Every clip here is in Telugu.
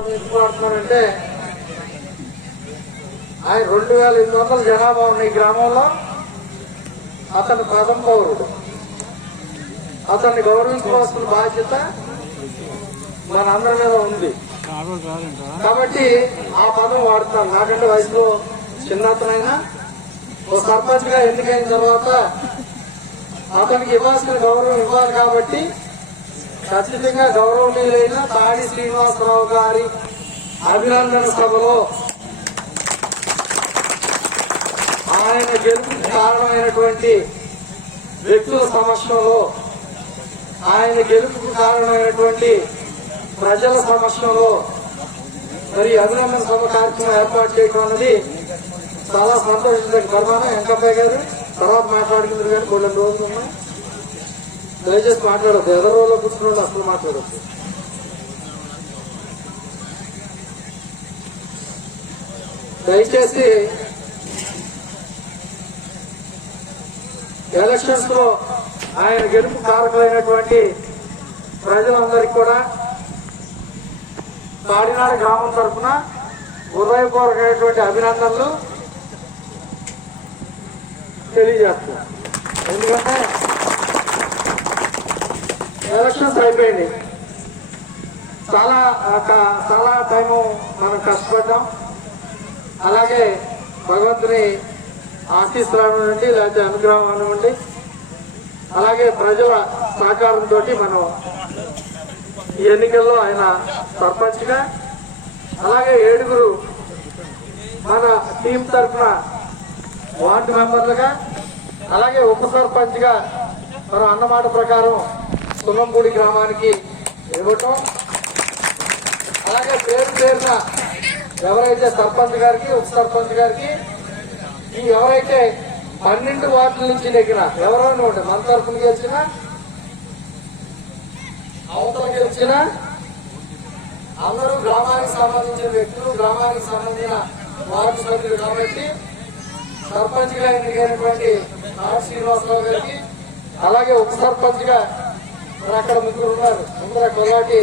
ఎందుకు వాడుతున్నారంటే ఆయన 2800 జనాభా ఉన్న ఈ గ్రామంలో అతను ప్రథమ పౌరుడు. అతన్ని గౌరవించవలసిన బాధ్యత మన అందరి మీద ఉంది. కాబట్టి ఆ పదం వాడుతున్నాను. నాకంటే వయసులో చిన్నతనైనా ఓ సర్పంచ్ గా ఎన్నికైన తర్వాత అతనికి ఇవ్వాల్సిన గౌరవం ఇవ్వాలి. కాబట్టి ఖచ్చితంగా గౌరవనీయులైన తాడి శ్రీనివాసరావు గారి అభినందన సభలో ఆయన గెలుపుకు కారణమైనటువంటి వ్యక్తుల సమక్షంలో, ఆయన గెలుపుకు కారణమైనటువంటి ప్రజల సమక్షంలో మరి అభినందన సభ కార్యక్రమం ఏర్పాటు చేయడం అనేది చాలా సంతోషించే పరిమాణం. వెంకయ్య గారు తర్వాత మాట్లాడుకుంటారు కానీ కొన్ని రోజులు ఉన్నాయి. దయచేసి మాట్లాడద్దు. ఎదరు రోజుల్లో కూర్చున్న అసలు మాట్లాడద్దు. దయచేసి ఎలక్షన్స్ లో ఆయన గెలుపు కారకులైనటువంటి ప్రజలందరికీ కూడా కాడినాడు గ్రామం తరఫున హృదయపూర్వకమైనటువంటి అభినందనలు తెలియజేస్తున్నాం. ఎందుకంటే ఎలక్షన్స్ అయిపోయింది. చాలా టైము మనం కష్టపడ్డాం. అలాగే భగవంతుని ఆశీస్సులు అనివ్వండి, లేకపోతే అనుగ్రహం అనివ్వండి, అలాగే ప్రజల సహకారంతో మనం ఈ ఎన్నికల్లో ఆయన సర్పంచ్ గా, అలాగే 7 మన టీం తరఫున వార్డు మెంబర్లుగా, అలాగే ఉప సర్పంచ్ గా మనం అన్నమాట ప్రకారం సున్నంపూడి గ్రామానికి ఇవ్వటం, అలాగే పేరున ఎవరైతే సర్పంచ్ గారికి, ఉప సర్పంచ్ గారికి, ఈ ఎవరైతే 12 వార్డుల నుంచి నెగ్గిన ఎవరైనా ఉంటే మన తరఫున గెలిచినా, అవతల గెలిచినా అందరూ గ్రామానికి సంబంధించిన వ్యక్తులు, గ్రామానికి సంబంధించిన వార్డు సభ్యులు. కాబట్టి సర్పంచ్ గా ఎన్నికైనటువంటి ఆర్ శ్రీనివాసరావు గారికి, అలాగే ఉప సర్పంచ్ గా అక్కడ 3 ఉన్నారు. ముందర కొల్లాటి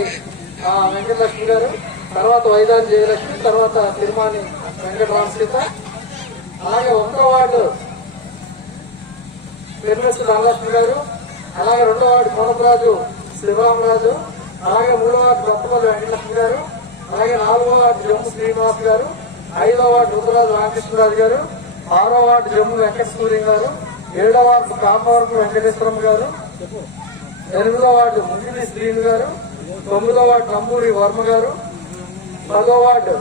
వెంకటలక్ష్మి గారు, తర్వాత వైదాని జయలక్ష్మి, తర్వాత తిరుమాని వెంకటరామసీత, అలాగే 1వ వార్డు పెరుమెస్సు ధనలక్ష్మి గారు, అలాగే 2వ వార్డు కోనపరాజు శివరామరాజు, అలాగే 3వ వార్డు కొత్తపల్లి వెంకటలక్ష్మి గారు, అలాగే 4వ వార్డు జమ్ము శ్రీనివాస్ గారు, 5వ వార్డు రుద్రరాజు రామకృష్ణరాజు గారు, 6వ వార్డు జమ్ము వెంకట సూర్యం గారు, 7వ వార్డు కాపవరపు వెంకటేశ్వరం గారు, 8వ వార్డు ముంగిలి శ్రీను గారు, 9వ వార్డు నంబూరి వర్మ గారు, 10వ వార్డు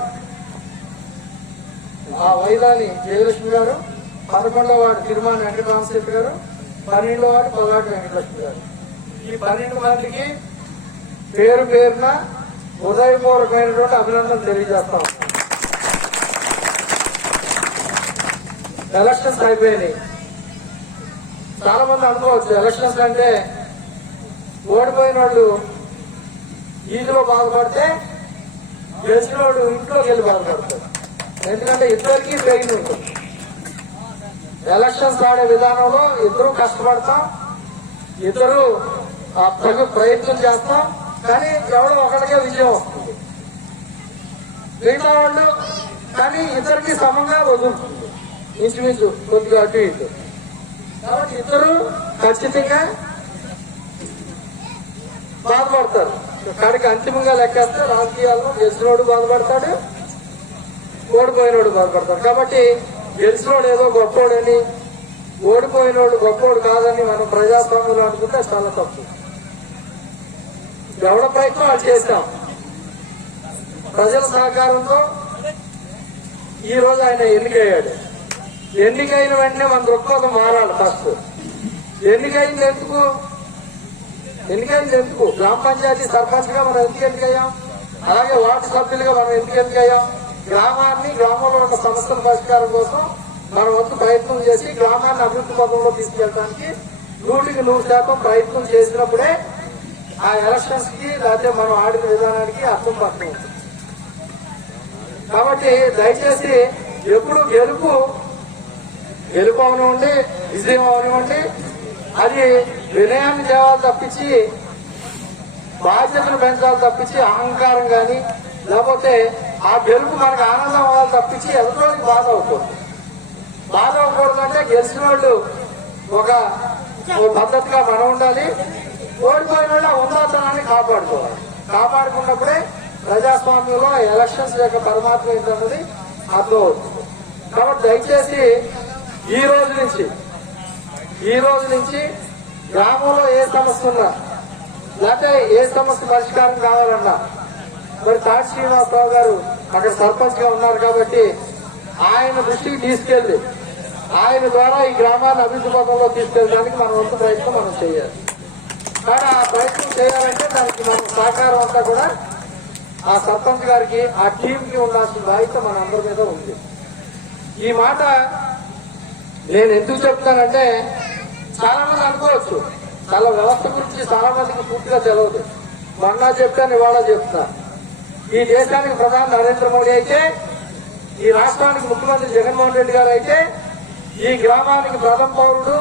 వైదాని జయలక్ష్మి గారు, 11వ వార్డు తిరుమాని వెంకటరామసీత గారు, 12వ వార్డు కొల్లాటి వెంకటలక్ష్మి గారు. ఈ 12 మందికి పేరున హృదయపూర్వకమైనటువంటి అభినందనలు తెలియజేస్తాం. ఎలక్షన్స్ అయిపోయినాయి. చాలా మంది అనుకోవచ్చు ఎలక్షన్స్ అంటే ఓడిపోయిన వాళ్ళు ఈజీలో బాధపడితే గెలిచిన వాడు ఇంట్లోకి వెళ్ళి బాధపడతాడు. ఎందుకంటే ఇద్దరికి పెయిన్ ఉంటుంది. ఎలక్షన్స్ ఆడే విధానంలో ఇద్దరు కష్టపడతాం, ఇద్దరు తగు ప్రయత్నం చేస్తాం, కానీ ఎవడో ఒకటికే విజయం వస్తుంది. మిగతా వాళ్ళు కానీ ఇద్దరికి సమంగా వదులుతుంది, ఇంచుమించు కొద్దిగా అటు ఇటు. కాబట్టి ఇద్దరు ఖచ్చితంగా బాధపడతారు. కాడికి అంతిమంగా లెక్కేస్తే రాజకీయాల్లో గెలిచినోడు బాధపడతాడు, ఓడిపోయినోడు బాధపడతాడు. కాబట్టి గెలిచినోడు ఏదో గొప్పోడని, ఓడిపోయినోడు గొప్పోడు కాదని మనం ప్రజాస్వామ్యంలో అనుకుంటే చాలా తప్పు. ఎవడ ప్రయత్నం వాళ్ళు చేశాం. ప్రజల సహకారంతో ఈ రోజు ఆయన ఎన్నికయ్యాడు. ఎన్నికైన వెంటనే మన దృక్పథం మారాలి. ఫస్ట్ ఎన్నికైంది ఎందుకు గ్రామ పంచాయతీ సర్పంచ్ గా మనం ఎందుకు ఎన్నికయ్యాం, అలాగే వార్డు సభ్యులుగా మనం ఎందుకు ఎన్నికయ్యాం, గ్రామంలో ఉన్న సమస్యల పరిష్కారం కోసం మనం వంతు ప్రయత్నం చేసి గ్రామాన్ని అభివృద్ధి పథంలో తీసుకెళ్ళడానికి 100% ప్రయత్నం చేసినప్పుడే ఆ ఎలక్షన్స్ కి లేకపోతే మనం ఆడిన విధానానికి అర్థం పడుతుంది. కాబట్టి దయచేసి ఎప్పుడు గెలుపు అవనివ్వండి, విజయం అవనివ్వండి, అది వినయాన్ని తేవాలి తప్పించి బాధ్యతను పెంచాలి తప్పించి అహంకారం గాని లేకపోతే ఆ గెలుపు మనకు ఆనందం అవ్వాలి తప్పించి ఎదుటికి బాధ అవ్వకూడదు. బాధ అవ్వకూడదంటే గెలిచిన వాళ్ళు ఒక పద్ధతిగా మనం ఉండాలి, ఓడిపోయిన వాళ్ళు ఆ ఉందాతనాన్ని కాపాడుకోవాలి. కాపాడుకున్నప్పుడే ప్రజాస్వామ్యంలో ఎలక్షన్స్ యొక్క పరమాత్మ ఏంటన్నది అర్థమవుతుంది. కాబట్టి దయచేసి ఈ రోజు నుంచి గ్రామంలో ఏ సమస్య ఉన్నా లేకపోతే ఏ సమస్య పరిష్కారం కావాలన్నా మరి తాటి శ్రీనివాసరావు గారు అక్కడ సర్పంచ్ గా ఉన్నారు కాబట్టి ఆయన దృష్టికి తీసుకెళ్లి ఆయన ద్వారా ఈ గ్రామాన్ని అభివృద్ధి పథంలో తీసుకెళ్ళడానికి మన వంతు ప్రయత్నం మనం చేయాలి. కానీ ఆ ప్రయత్నం చేయాలంటే దానికి మన సహకారం అంతా కూడా ఆ సర్పంచ్ గారికి ఆ టీం కి ఉండాల్సిన బాధ్యత మన అందరి మీద ఉంది. ఈ మాట నేను ఎందుకు చెప్తానంటే చాలా మంది అనుకోవచ్చు చాలా వ్యవస్థ గురించి చాలా మందికి పూర్తిగా తెలియదు. మొన్న చెప్తాను, ఇవాళ చెప్తున్నా. ఈ దేశానికి ప్రధాని నరేంద్ర మోడీ అయితే, ఈ రాష్ట్రానికి ముఖ్యమంత్రి జగన్మోహన్ రెడ్డి గారు అయితే, ఈ గ్రామానికి ప్రథమ పౌరుడు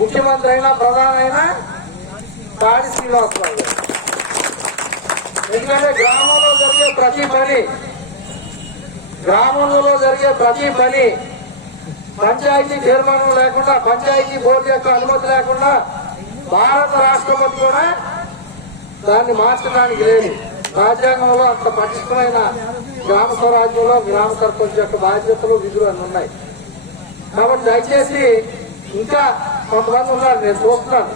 ముఖ్యమంత్రి అయినా ప్రధాని అయినా తాడి శ్రీనివాసరావు గారు. ఎందుకంటే గ్రామంలో జరిగే ప్రతి పని పంచాయతీ తీర్మానం లేకుండా, పంచాయతీ బోర్డు యొక్క అనుమతి లేకుండా భారత రాష్ట్రపతి కూడా దాన్ని మార్చడానికి లేదు. రాజ్యాంగంలో అంత పటిష్టమైన గ్రామ స్వరాజ్యంలో గ్రామ సర్పంచ్ యొక్క బాధ్యతలు విధులు అన్నీ ఉన్నాయి. కాబట్టి దయచేసి ఇంకా కొంతమంది ఉన్నారు, నేను చూస్తున్నాను.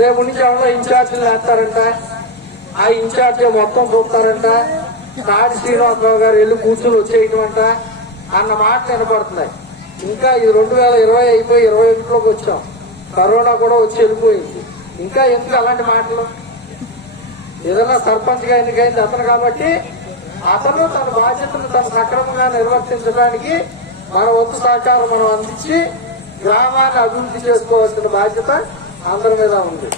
రేపు నుంచి ఎవరో ఇన్ఛార్జీలు వేస్తారంట, ఆ ఇన్ఛార్జీ మొత్తం చూస్తారంట, తాడి శ్రీనివాసరావు గారు వెళ్ళి కూర్చుని వచ్చేయటమంట అన్న మాటలు వినపడుతున్నాయి. ఇంకా ఇది 2020 అయిపోయి 2021లోకి వచ్చాం. కరోనా కూడా వచ్చి వెళ్ళిపోయింది. ఇంకా ఎందుకు అలాంటి మాటలు? ఏదైనా సర్పంచ్ గా ఎన్నికైంది అతను కాబట్టి అతను తన బాధ్యతను తను సక్రమంగా నిర్వర్తించడానికి మన వంతు సహకారం మనం అందించి గ్రామాన్ని అభివృద్ధి చేసుకోవాల్సిన బాధ్యత అందరి మీద ఉంది.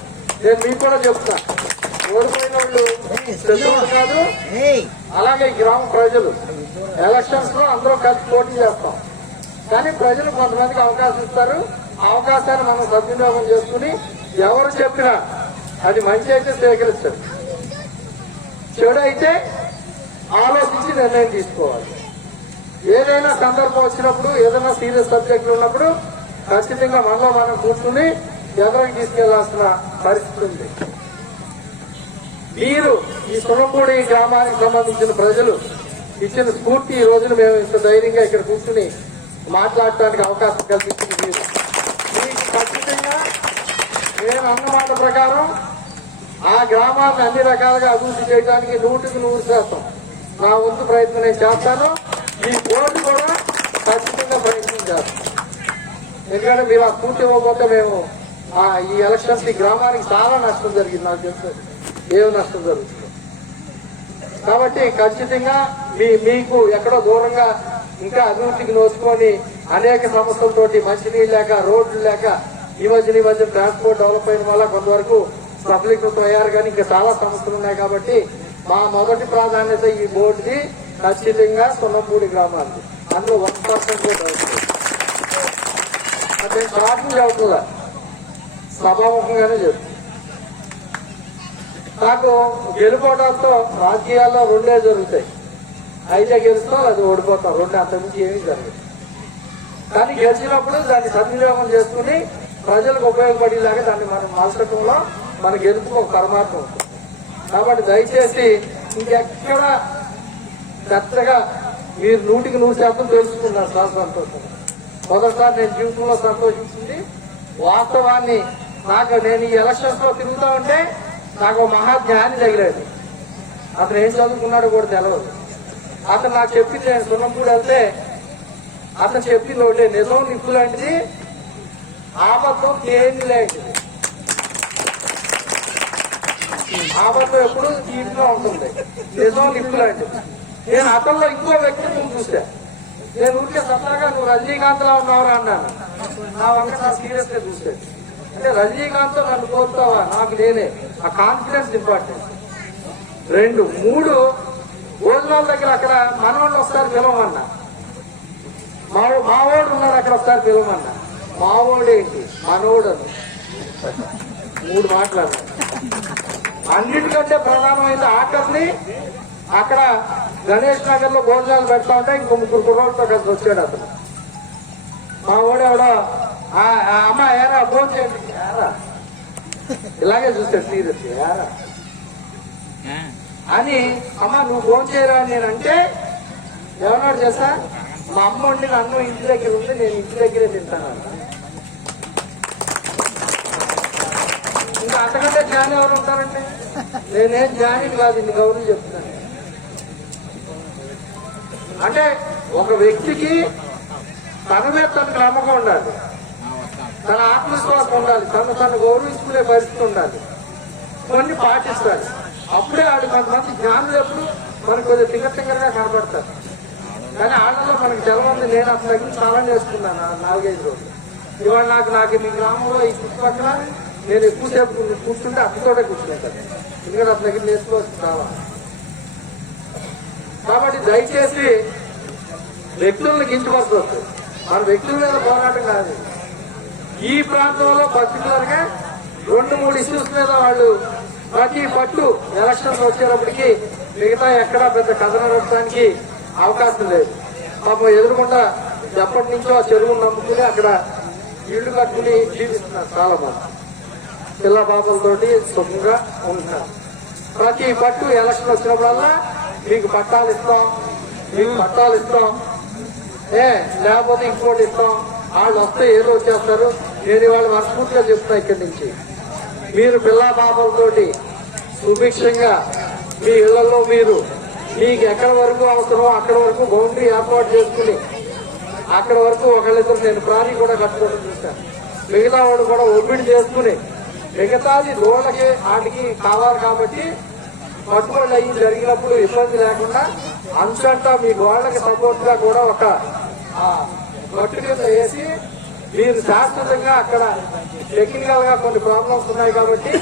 నేను మీకు కూడా చెప్తా, ఓడిపోయిన వాళ్ళు శత్రువులు కాదు. అలాగే గ్రామ ప్రజలు ఎలక్షన్స్ లో అందరూ కలిసి పోటీ చేస్తాం. కానీ ప్రజలు కొంతమందికి అవకాశం ఇస్తారు. అవకాశాన్ని మనం సద్వినియోగం చేసుకుని ఎవరు చెప్పినా అది మంచి అయితే స్వీకరిస్తారు, చెడు అయితే ఆలోచించి నిర్ణయం తీసుకోవాలి. ఏదైనా సందర్భం వచ్చినప్పుడు, ఏదైనా సీరియస్ సబ్జెక్టులు ఉన్నప్పుడు ఖచ్చితంగా మనలో మనం కూర్చుని ఎదురుకి తీసుకెళ్లాల్సిన పరిస్థితి ఉంది. మీరు ఈ సునంపూడి గ్రామానికి సంబంధించిన ప్రజలు ఇచ్చిన స్ఫూర్తి ఈ రోజున మేము ఇంత ధైర్యంగా ఇక్కడ కూర్చుని మాట్లాడటానికి అవకాశం కల్పించింది మీరు. మీకు ఖచ్చితంగా నేను అన్నమాట ప్రకారం ఆ గ్రామాన్ని అన్ని రకాలుగా అభివృద్ధి చేయడానికి 100% నా వంతు ప్రయత్నం నేను చేస్తాను. ఈ బోర్డు కూడా ఖచ్చితంగా ప్రయత్నం చేస్తాను. ఎందుకంటే మీరు ఆ స్ఫూర్తి ఇవ్వకపోతే మేము ఈ ఎలక్షన్స్ ఈ గ్రామానికి చాలా నష్టం జరిగింది. నాకు తెలుసు ఏం నష్టం జరుగుతుంది. కాబట్టి ఖచ్చితంగా మీకు ఎక్కడో దూరంగా ఇంకా అభివృద్ధికి నోచుకొని అనేక సమస్యలతోటి మంచినీళ్ళు లేక, రోడ్లు లేక, ఈ మధ్య ట్రాన్స్పోర్ట్ డెవలప్ అయిన వల్ల కొంతవరకు సఫలీకృతం అయ్యారు. కానీ ఇంకా చాలా సమస్యలు ఉన్నాయి. కాబట్టి మా మొదటి ప్రాధాన్యత ఈ బోర్డుది ఖచ్చితంగా సున్నంపూడి గ్రామానికి. అందులో 1% నేను షార్టింగ్ అవుతుందా సభాముఖంగానే చెప్తాను. నాకు గెలుపోవడంతో రాజకీయాల్లో 2 జరుగుతాయి. అయితే గెలుస్తాం, అది ఓడిపోతాం. 2 అంతకుమించి ఏమీ జరగదు. కానీ గెలిచినప్పుడు దాన్ని సద్వినియోగం చేసుకుని ప్రజలకు ఉపయోగపడేలాగా దాన్ని మనం మార్చడంలో మన గెలుపుకు ఒక పరమాత్మ ఉంటుంది. కాబట్టి దయచేసి ఇంకెక్కడ పెద్దగా మీరు 100% తెలుసుకున్నారు. చాలా సంతోషం. మొదటిసారి నేను జీవితంలో సంతోషించింది వాస్తవాన్ని. నేను ఈ ఎలక్షన్స్ లో తిరుగుతా ఉంటే నాకు మహాజ్ఞాని తగిలాడు. అతను ఏం చదువుకున్నాడో కూడా తెలియదు. అతను నాకు చెప్పింది, నేను సున్నంపూడి వెళ్తే అతను చెప్పింది ఒకటే, నిజం నిప్పు లాంటిది, ఆబద్ధం తేనె లాంటిది. ఆబద్ధం ఎప్పుడు తీపిగా ఉంటుంది, నిజం నిప్పు లాంటిది. నేను అతనిలో ఇంకో వ్యక్తిత్వం చూసా. నేను ఊరికే సరదాగా నువ్వు రజనీకాంత్ లా ఉన్నావురా అన్నాను. నా వంక నా సీరియస్ గా చూసాడు. అంటే రజనీకాంత్ నన్ను కోరుతావా? నాకు నేనే. ఆ కాన్ఫిడెన్స్ ఇంపార్టెంట్. 2, 3 భోజనాల దగ్గర అక్కడ మనవాళ్ళు ఒకసారి పిలవమన్నా, మావోడు ఉన్నాడు అక్కడ ఒకసారి పిలవమన్నా. మావోడేంటి మనోడను 3 మాట్లాడారు. అన్నిటికంటే ప్రధానమైన ఆఖరిని అక్కడ గణేష్ నగర్ లో భోజనాలు పెడతా ఉంటే ఇంకో 3 కుర్రోళ్ళతో కలిసి వచ్చాడు అతను. మా ఓడి ఎవడో అమ్మ ఏరా భోజనం చేయండి ఏరా, ఇలాగే చూస్తాడు సీరియస్ ఏరా అని. అమ్మ నువ్వు భోజనం చేయరా అని నేనంటే ఎవరన్నాడు చేస్తా, మా అమ్మ వండిన అన్నం ఇంటి దగ్గర ఉంది, నేను ఇంటి దగ్గరే తింటాను. ఇంకా అంతకంటే జ్ఞానం ఎవరు ఉంటారండి? నేనేం జ్ఞాని కాదు, ఇన్ని గౌరవం చెప్తున్నాను. అంటే ఒక వ్యక్తికి తన మీద తనకు నమ్మకం ఉండాలి, తన ఆత్మవిశ్వాసం ఉండాలి, తను గౌరవించుకునే పరిస్థితి ఉండాలి, కొన్ని పాటిస్తాడు. అప్పుడే వాడు కొంతమంది జ్ఞానులు ఎప్పుడు మనకు కొద్దిగా తింగరగా కనబడతారు. కానీ ఆటలో మనకి తెలవంది. నేను అతని దగ్గర చాలా నేర్చుకున్నాను 4-5 రోజులు. ఇవాళ నాకు మీ గ్రామంలో ఈ చుట్టుపక్కల నేను ఎక్కువసేపు కూర్చుంటే అతనితోటే కూర్చుంటాను, ఎందుకంటే అతని దగ్గర నేర్చుకోవచ్చు చాలా. కాబట్టి దయచేసి వ్యక్తులను కించపరచవచ్చు, మన వ్యక్తుల మీద పోరాటం కాదు. ఈ ప్రాంతంలో పర్టికులర్ గా 2-3 ఇష్యూస్ మీద వాళ్ళు ప్రతి పట్టు ఎలక్షన్స్ వచ్చేటప్పటికి మిగతా ఎక్కడా పెద్ద కథన నడపడానికి అవకాశం లేదు. పాపం ఎదురుకుండా ఎప్పటి నుంచో ఆ చెరువును నమ్ముకుని అక్కడ ఇళ్లు కట్టుకుని జీవిస్తున్నారు చాలా మంది. పిల్ల పాపలతోటి సుఖంగా ఉంటున్నారు. ప్రతి పట్టు ఎలక్షన్ వచ్చినప్పుడల్లా మీకు పట్టాలు ఇస్తాం, మీకు పట్టాలు ఇస్తాం, లేకపోతే ఇంకోటి ఇస్తాం, వాళ్ళు వస్తే ఏదో వచ్చేస్తారు. నేను వాళ్ళు మనస్ఫూర్తిగా చెప్తున్నా, ఇక్కడి నుంచి మీరు పిల్ల పాపలతోటి సుభిక్షంగా మీ ఇళ్లలో మీకు ఎక్కడి వరకు అవసరమో అక్కడి వరకు బౌండరీ ఏర్పాటు చేసుకుని అక్కడ వరకు ఒకళ్ళిద్దరు నేను ప్రాణి కూడా కట్టుకోవడం చూశాను. మిగతా వాడు కూడా ఒప్పిడి చేసుకుని మిగతాది లోళ్ళకి వాటికి కావాలి కాబట్టి పట్టుబడి అయ్యి జరిగినప్పుడు ఇబ్బంది లేకుండా అంచంతా మీ గోళ్లకి సపోర్ట్ గా కూడా ఒక గట్టు కింద వేసి మీరు శాశ్వతంగా అక్కడ టెక్నికల్ గా కొన్ని ప్రాబ్లమ్స్ ఉన్నాయి కాబట్టి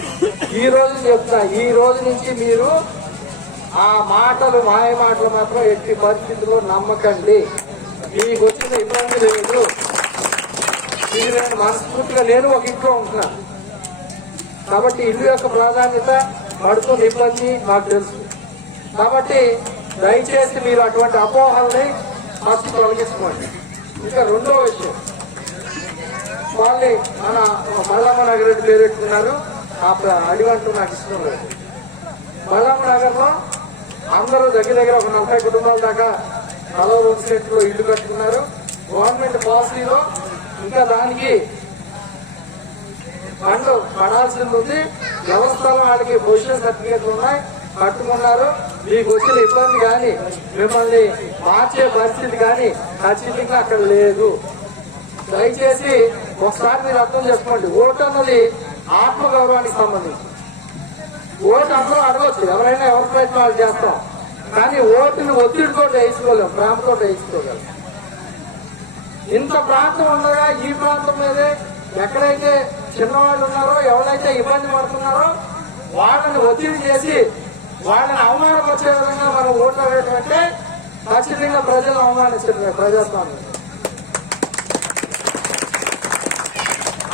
ఈ రోజు చెప్తా, ఈ రోజు నుంచి మీరు ఆ మాటలు మాయ మాటలు మాత్రం ఎట్టి పరిస్థితుల్లో నమ్మకండి. మీకు వచ్చిన ఇబ్బంది లేదు. ఇది నేను మనస్ఫూర్తిగా నేను ఒక ఇంట్లో ఉంటున్నాను కాబట్టి ఇల్లు యొక్క ప్రాధాన్యత, పడుతున్న ఇబ్బంది నాకు తెలుసు. కాబట్టి దయచేసి మీరు అటువంటి అపోహల్ని ఫస్ట్ తొలగించుకోండి. ఇంకా రెండో విషయం, వాళ్ళని మన మల్లమ్మ నగర్ రెడ్డి పేరు పెట్టుకున్నారు. ఆ అడివంటూ నాకు ఇష్టం లేదు. మల్లమ్మ నగర్ లో అందరూ దగ్గర ఒక 40 కుటుంబాల దాకా 40 సెంట్లో ఇల్లు కట్టుకున్నారు. గవర్నమెంట్ పాలసీలో ఇంకా దానికి ఫండ్ పడాల్సింది ఉంది. వ్యవస్థలో వాళ్ళకి పొజిషన్ సర్టిఫికేట్లు ఉన్నాయి, కట్టుకున్నారు. మీకు వచ్చిన ఇబ్బంది కానీ మిమ్మల్ని మార్చే పరిస్థితి కానీ ఖచ్చితంగా అక్కడ లేదు. దయచేసి ఒకసారి మీరు అర్థం చేసుకోండి. ఓటు అన్నది ఆత్మగౌరవానికి సంబంధించి. ఓటు అందరూ అడగవచ్చు, ఎవరైనా ఎవరి ప్రయత్నం వాళ్ళు చేస్తాం. కానీ ఓటుని ఒత్తిడితో వేయించుకోలేము, ప్రేమతో వేయించుకోగలం. ఇంత ప్రాంతం ఉండగా ఈ ప్రాంతం మీదే ఎక్కడైతే చిన్నవాళ్ళు ఉన్నారో, ఎవరైతే ఇబ్బంది పడుతున్నారో వాళ్ళని ఒత్తిడి చేసి వాళ్ళని అవమానపరిచే విధంగా మనం ఓట్లు వేయడం అంటే ఖచ్చితంగా ప్రజలు అవమానించడమే ప్రజాస్వామ్యం.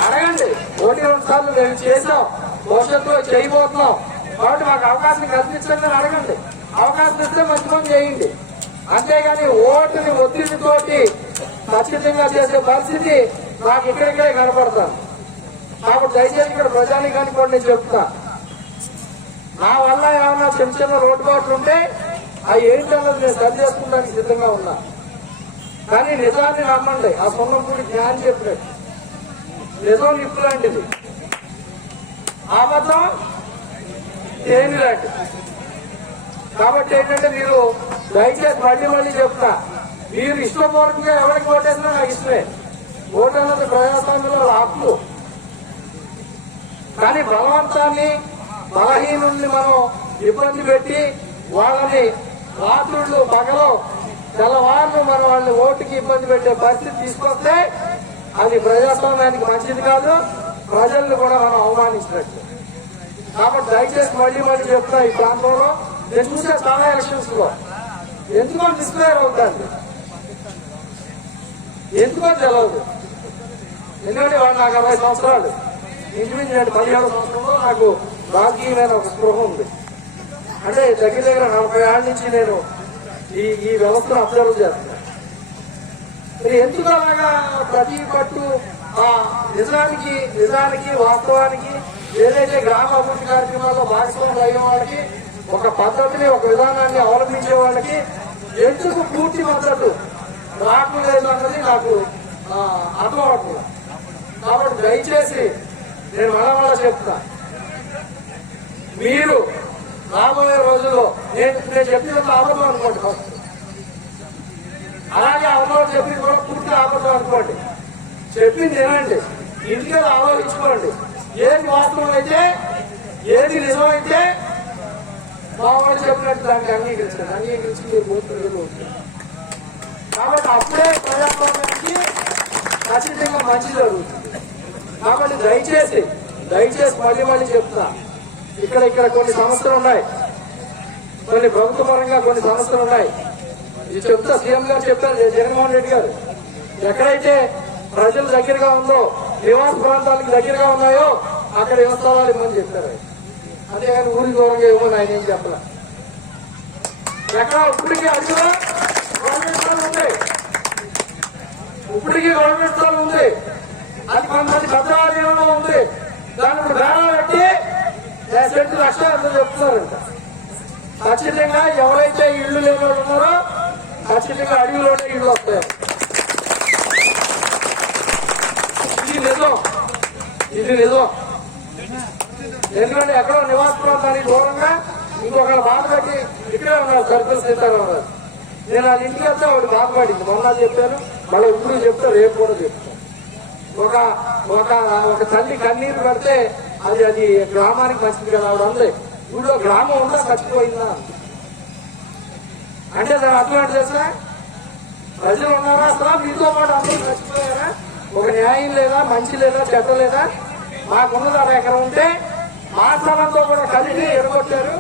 అడగండి, 1-2 సార్లు మేము చేసాం, భవిష్యత్తులో చేయబోతున్నాం కాబట్టి మాకు అవకాశం కల్పించండి అని అడగండి. అవకాశం ఇస్తే మంచి పని చేయండి. అంతేగాని ఓటుని ఒత్తిడితోటి ఖచ్చితంగా చేసే పరిస్థితి నాకు ఇక్కడికే కనపడతాను. కాబట్టి దయచేసి ఇక్కడ ప్రజానికానికి కూడా నేను చెప్తా, నా వల్ల ఏమన్నా చిన్న లోటుపాట్లు ఉంటే అవి ఏంటన్నది నేను సరి చేసుకోవడానికి సిద్ధంగా ఉన్నా. కానీ నిజాన్ని నమ్మండి. ఆ సొన్నంపూడి జ్ఞానం చెప్పినట్టు నిజం నిప్పు లాంటిది, అబద్ధం తేని లాంటిది. కాబట్టి ఏంటంటే మీరు దయచేసి మళ్ళీ చెప్తా, మీరు ఇష్టపూర్వకంగా ఎవరికి ఓటేసినా నాకు ఇష్టమే. ఓటు అన్నది ప్రజాస్వామ్యంలో హక్కు. కానీ బలవంతాన్ని, బలహీనుల్ని మనం ఇబ్బంది పెట్టి వాళ్ళని రాత్రుళ్ళు పగలో తెల్లవారులు మనం వాళ్ళని ఓటుకి ఇబ్బంది పెట్టే పరిస్థితి తీసుకొస్తే అది ప్రజాస్వామ్యానికి మంచిది కాదు, ప్రజల్ని కూడా మనం అవమానించినట్టు. కాబట్టి దయచేసి మళ్ళీ చెప్తా, ఈ ప్రాంతంలో నేను చూసే చాలా ఎలక్షన్స్ లో ఎందుకో డిస్ప్లేర్ అవుతుంది, ఎందుకో తెలియదు. ఎందుకంటే వాళ్ళు నాకు 60 సంవత్సరాలు, ఇంచుమించు నేను 17 సంవత్సరంలో నాకు రాజకీయమైన ఒక స్పృహ ఉంది. అంటే దగ్గర దగ్గర 40 ఏళ్ళ నుంచి నేను ఈ వ్యవస్థను అబ్జర్వ్ చేస్తున్నాను. మరి ఎందుకు అలాగా ప్రతి పట్టు నిజానికి వాస్తవానికి ఏదైతే గ్రామ అభివృద్ధి కార్యక్రమాల్లో భాగస్వాములు అయ్యే వాళ్ళకి ఒక పద్ధతిని ఒక విధానాన్ని అవలంబించే వాళ్ళకి ఎందుకు పూర్తి మద్దతు రావట్లేదు అన్నది నాకు అర్థం అవుతుంది. కాబట్టి దయచేసి నేను మళ్ళా చెప్తా, మీరు రాబోయే రోజుల్లో నేను చెప్పినంత అబద్ధం అనుకోండి, ఫస్ట్ అలాగే అమలు చెప్పింది కూడా పూర్తిగా అబద్ధం అనుకోండి. చెప్పింది వినండి, ఇంటికి ఆలోచించుకోండి. ఏది వాస్తవం అయితే ఏది నిజమైతే మా వాళ్ళు చెప్పినట్టు దాన్ని అంగీకరించి మీరు మూర్తులు. కాబట్టి అప్పుడే ప్రజాస్వామ్యానికి ఖచ్చితంగా మంచి జరుగుతుంది. కాబట్టి దయచేసి మళ్ళీ చెప్తున్నా, ఇక్కడ కొన్ని సమస్యలు ఉన్నాయి, కొన్ని ప్రభుత్వ పరంగా కొన్ని సమస్యలు ఉన్నాయి. ఇది చెప్తా, సీఎం గారు చెప్పారు, జగన్మోహన్ రెడ్డి గారు, ఎక్కడైతే ప్రజలు దగ్గరగా ఉందో, నివాస ప్రాంతాలకు దగ్గరగా ఉన్నాయో అక్కడ ఇళ్ల స్థలాలు ఇవ్వమని చెప్పారు. అంతేగాని ఊరికి దూరంగా ఇవ్వమని ఆయన ఏం చెప్పలే. ఎక్కడ ఇప్పటికీ అడిగినా గవర్నమెంట్ స్థలం ఉంది, ఇప్పటికీ గవర్నమెంట్ స్థలం ఉంది, అది కొంతమంది భద్రాలయంలో ఉంది. దాన్ని ఇప్పుడు బేరా పెట్టి సెంటు లక్షలు చెప్తున్నారంట. ఖచ్చితంగా ఎవరైతే ఇళ్లు లేని వాళ్ళు ఉన్నారో ఖచ్చితంగా అడవిలోనే ఇళ్లు వస్తాయి. ఇది నిజం. ఎందుకంటే ఎక్కడో నివాస ప్రాంతానికి దూరంగా ఇంకొకరు బాధపడి ఇక్కడే ఉన్నారు. సర్కిల్ సీతారాం గారు, నేను వాళ్ళ ఇంటికి వెళ్తే ఆవిడ బాధపడింది. మొన్న చెప్పాను, మళ్ళీ ఇప్పుడు చెప్తా, రేపు కూడా చెప్తాను. ఒక తల్లి కన్నీరు పెడితే అది గ్రామానికి మంచిది కదా. ఆవిడ అందే, ఊళ్ళో గ్రామం ఉందా చచ్చిపోయిందా అంటే దాని అర్థం ఏంటి తెలుసా? ప్రజలు ఉన్నారా అసలు? మీతో పాటు అందరూ చచ్చిపోయారా? ఒక న్యాయం లేదా, మంచి లేదా, చెడ్డ లేదా? మాకున్నది 1 ఎకరం ఉంటే మా స్థలంతో కూడా కలిసి ఎడగొట్టారు.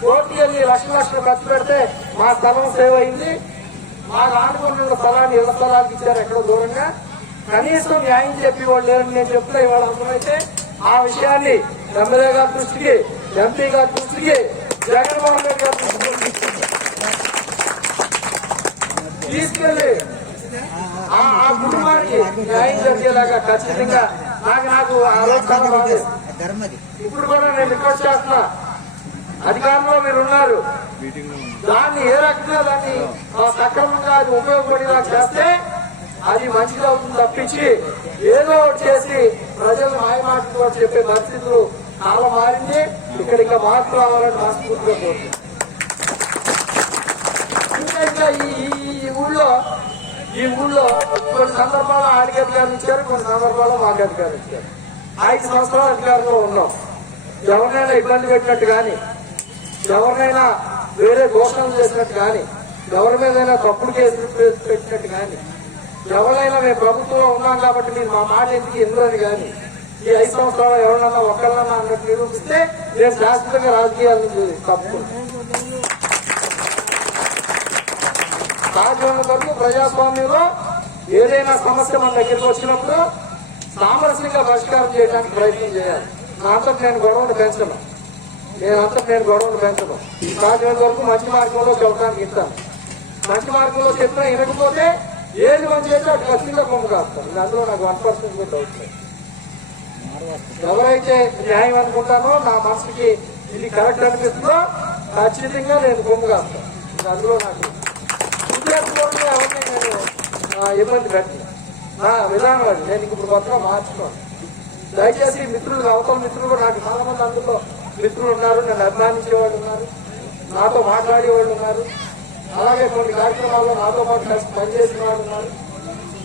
కోర్టుకి వెళ్ళి లక్షలు ఖర్చు పెడితే మా స్థలం సేవ్ అయింది. మాకు ఆడుకుంటున్న స్థలాన్ని ఇళ్ల స్థలానికి ఇచ్చారు ఎక్కడో దూరంగా. కనీసం న్యాయం చెప్పి వాళ్ళు లేరని నేను చెప్తే ఇవాళ అర్థమైతే ఆ విషయాన్ని ఎమ్మెల్యే గారి దృష్టికి, ఎంపీ గారి దృష్టికి, జగన్మోహన్ రెడ్డి గారి దృష్టికి తీసుకెళ్లి ఆ కుటుంబానికి న్యాయం జరిగేలాగా ఖచ్చితంగా నాకు ఆలోచన. ఇప్పుడు కూడా నేను రిక్వెస్ట్ చేస్తున్నా, అధికారంలో మీరు ఉన్నారు, దాన్ని ఏ రకంగా దాన్ని సక్రమంగా అది ఉపయోగపడేలా చేస్తే అది మంచిగా అవుతుంది తప్పించి ఏదో ఒకటి చేసి ప్రజలు మాయమాటలు చెప్పే పరిస్థితులు చాలా మారింది. ఇక్కడ ఇంకా మార్పు రావాలని మనస్ఫూర్తిగా కోరుతున్నాను. ఇంకా ఈ ఊళ్ళో కొన్ని సందర్భాల్లో ఆడికి అధికారులు ఇచ్చారు, కొన్ని సందర్భాల్లో మాకు అధికారులు ఇచ్చారు. 5 సంవత్సరాల అధికారంలో ఉన్నాం. ఎవరినైనా ఇబ్బంది పెట్టినట్టు కానీ, ఎవరినైనా వేరే దోషణలు చేసినట్టు కానీ, ఎవరి మీదైనా తప్పుడు కేసులు పెట్టినట్టు కానీ, ఎవరైనా మేము ప్రభుత్వంలో ఉన్నాం కాబట్టి మీరు మా మాట ఎందుకు ఎందుకని కానీ ఈ 5 సంవత్సరాలు ఎవరినన్నా ఒక్కళ్ళన్నా అన్నట్టు నిరూపిస్తే నేను శాశ్వతంగా రాజకీయాల నుంచి తప్పుకున్నాను. సాధ్యమైనంత వరకు ప్రజాస్వామ్యంలో ఏదైనా సమస్య మన దగ్గరికి వచ్చినప్పుడు సామరస్యంగా పరిష్కారం చేయడానికి ప్రయత్నం చేయాలి. నా అంతటి నేను గొడవను పెంచను. సాధ్యమైనంత వరకు మంచి మార్గంలో చెప్పడానికి ఇస్తాను. మంచి మార్గంలో చెప్పినా వినకపోతే ఏది మంచి అయితే అటు ఖచ్చితంగా కొమ్ము కాస్తాను. అందులో నాకు 1% కూడా డౌట్ లేదు. ఎవరైతే న్యాయం అనుకుంటానో, నా మనసుకి ఇది కరెక్ట్ అనిపిస్తుందో ఖచ్చితంగా నేను కొమ్ము కాస్తాను. అందులో నాకు ఉద్యోగంలో ఎవరిని నేను ఇబ్బంది పెట్టను. నా విధానం అది. నేను ఇప్పుడు కొత్తగా మార్చుకోను. దయచేసి మిత్రులు, అవతల మిత్రులు కూడా నాకు చాలా మంది అందులో మిత్రులు ఉన్నారు, నన్ను అభిమానించే వాళ్ళు ఉన్నారు, నాతో మాట్లాడే వాళ్ళు ఉన్నారు. అలాగే కొన్ని కార్యక్రమాల్లో నాతో పాటు కలిసి పనిచేసిన వాళ్ళు ఉన్నారు,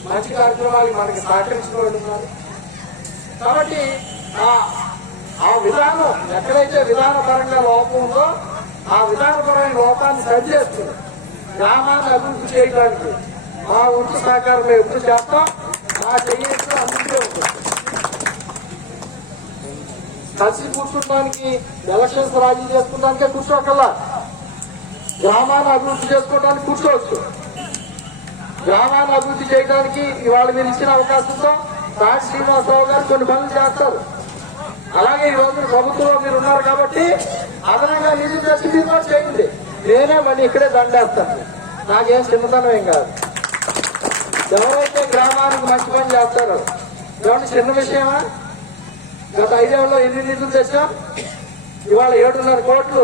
మంచి కార్యక్రమాలు మనకి సహకరించిన వాళ్ళు ఉన్నారు. కాబట్టి ఆ విధానం ఎక్కడైతే విధానపరంగా లోపం ఉందో ఆ విధానపరమైన లోపాన్ని సరిచేస్తుంది. గ్రామాన్ని అభివృద్ధి చేయడానికి మా వంతు సహకారం ఎప్పుడు చేస్తాం, మా చెయ్యొచ్చు అందుకే ఉంటుంది. కలిసి కూర్చోడానికి, ఎలక్షన్స్ రాజీ చేసుకోవడానికే కూర్చోకల్లా, గ్రామాన్ని అభివృద్ధి చేసుకోవడానికి కూర్చోవచ్చు. గ్రామాన్ని అభివృద్ధి చేయడానికి ఇవాళ మీరు ఇచ్చిన అవకాశంతో తాటి శ్రీనివాసరావు గారు కొన్ని పనులు చేస్తారు. అలాగే ఈ రోజు ప్రభుత్వంలో మీరు ఉన్నారు కాబట్టి అదనంగా నిధులు తెచ్చి మీరు కూడా చేయండి. నేనే మళ్ళీ ఇక్కడే దండేస్తాను. నాకేం చిన్నతనం ఏం కాదు. ఎవరైతే గ్రామానికి మంచి పని చేస్తారో ఏమంటే చిన్న విషయమా? గత 5 ఏళ్లలో ఎన్ని నిధులు తెచ్చాం? ఇవాళ 7.5 కోట్లు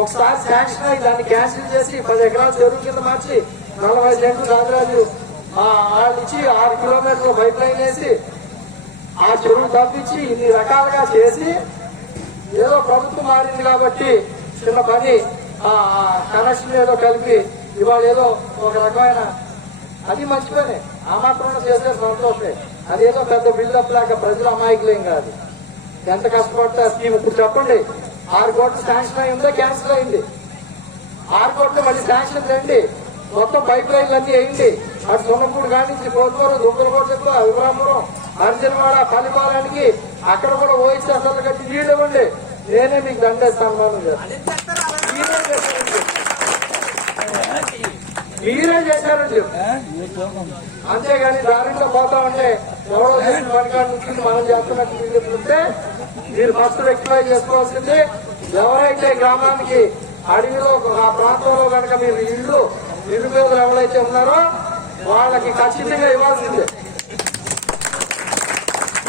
ఒకసారి శాంక్షన్ అయ్యి దాన్ని క్యాన్సిల్ చేసి 10 ఎకరాల చెరువు కింద మార్చి 40 సెంట్లు రాజరాజు వాళ్ళు ఇచ్చి 6 కిలోమీటర్ల పైప్ లైన్ వేసి ఆ చెరువు తప్పించి ఇన్ని రకాలుగా చేసి ఏదో ప్రభుత్వం మారింది కాబట్టి చిన్న పని కనెక్షన్ ఏదో కలిపి ఇవాళ ఏదో ఒక రకమైన అది మంచి పని. ఆ మాత్రం చేసే సంతోషమే. అదేదో పెద్ద బిల్డప్ లాగా ప్రజల అమాయకులేం కాదు. ఎంత కష్టపడతా స్కీమ్ ఇప్పుడు చెప్పండి. 6 కోట్లు శాంక్షన్ అయిందో క్యాన్సిల్ అయింది. 6 కోట్లు మళ్ళీ శాంక్షన్ రండి. మొత్తం పైప్ లైన్లు అన్ని వేయండి. అటు సొన్నపూడి కానించి కోరుకోరు దుబ్బలకోటకు అభిరామపురం అర్జునవాడ పల్లిపాలానికి అక్కడ కూడా ఓయిస్ అసలు కట్టి నీళ్ళు ఇవ్వండి. నేనే మీకు దండేస్తాను. మీరే చేశారండి. అంతేగాని దారిలో పోతా ఉంటే ఎవరో పనికాడు నుంచి మనం చేస్తున్నట్టు మీరు చెప్తుంటే మీరు ఫస్ట్ రెక్టిఫై చేసుకోవాల్సింది. ఎవరైతే గ్రామానికి అడవిలో ఆ ప్రాంతంలో కనుక మీరు ఇల్లు నిరుపేదలు ఎవరైతే ఉన్నారో వాళ్ళకి ఖచ్చితంగా ఇవ్వాల్సిందే.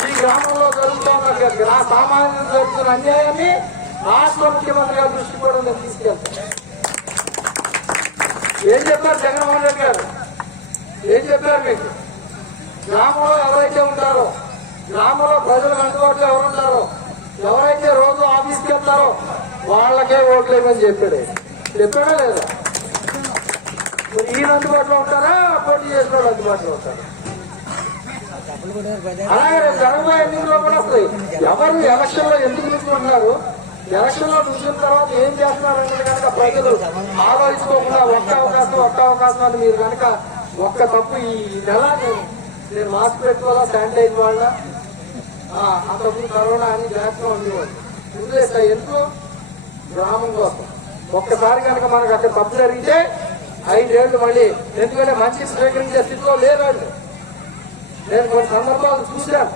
ఈ గ్రామంలో జరుగుతున్న సామాన్యులు జరుగుతున్న అన్యాయాన్ని రాష్ట్ర ముఖ్యమంత్రి గారి దృష్టి కూడా నేను తీసుకెళ్తాను. ఏం చెప్పారు జగన్మోహన్ రెడ్డి గారు? ఏం చెప్పారు మీకు? గ్రామంలో ఎవరైతే ఉంటారో, గ్రామంలో ప్రజలకు అందుబాటులో ఎవరుంటారో, ఎవరైతే రోజు ఆఫీస్కి వెళ్తారో వాళ్ళకే ఓట్లేమని చెప్పాడు. చెప్పాడా లేదా? ఈయన అందుబాటులో ఉంటారా? పోటీ చేసిన వాళ్ళు అందుబాటులో ఉంటారా? అలాగే జరగబోయే ఎన్నికల్లో కూడా వస్తాయి. ఎవరు ఎలక్షన్ లో ఎందుకు నిల్చుకుంటున్నారు, ఎలక్షన్ లో నిలిచిన తర్వాత ఏం చేస్తున్నారు అనేది కనుక ప్రజలు ఆలోచించుకోకుండా ఒక్క అవకాశం అని మీరు కనుక ఒక్క తప్పు ఈ నెల నేను మాస్క్ పెట్టుకోవాలా, శానిటైజ్ వాళ్ళ అంతకుముందు కరోనా అని జాగ్రత్తగా ఉండేవాళ్ళు. వదిలేస్తా ఎందుకు? గ్రామం కోసం. ఒక్కసారి కనుక మనకు అక్కడ తప్పు జరిగితే 5 ఏళ్లు మళ్ళీ, ఎందుకంటే మంచి స్వీకరించే స్థితిలో లేరండి. నేను కొన్ని సందర్భాలు చూశాను.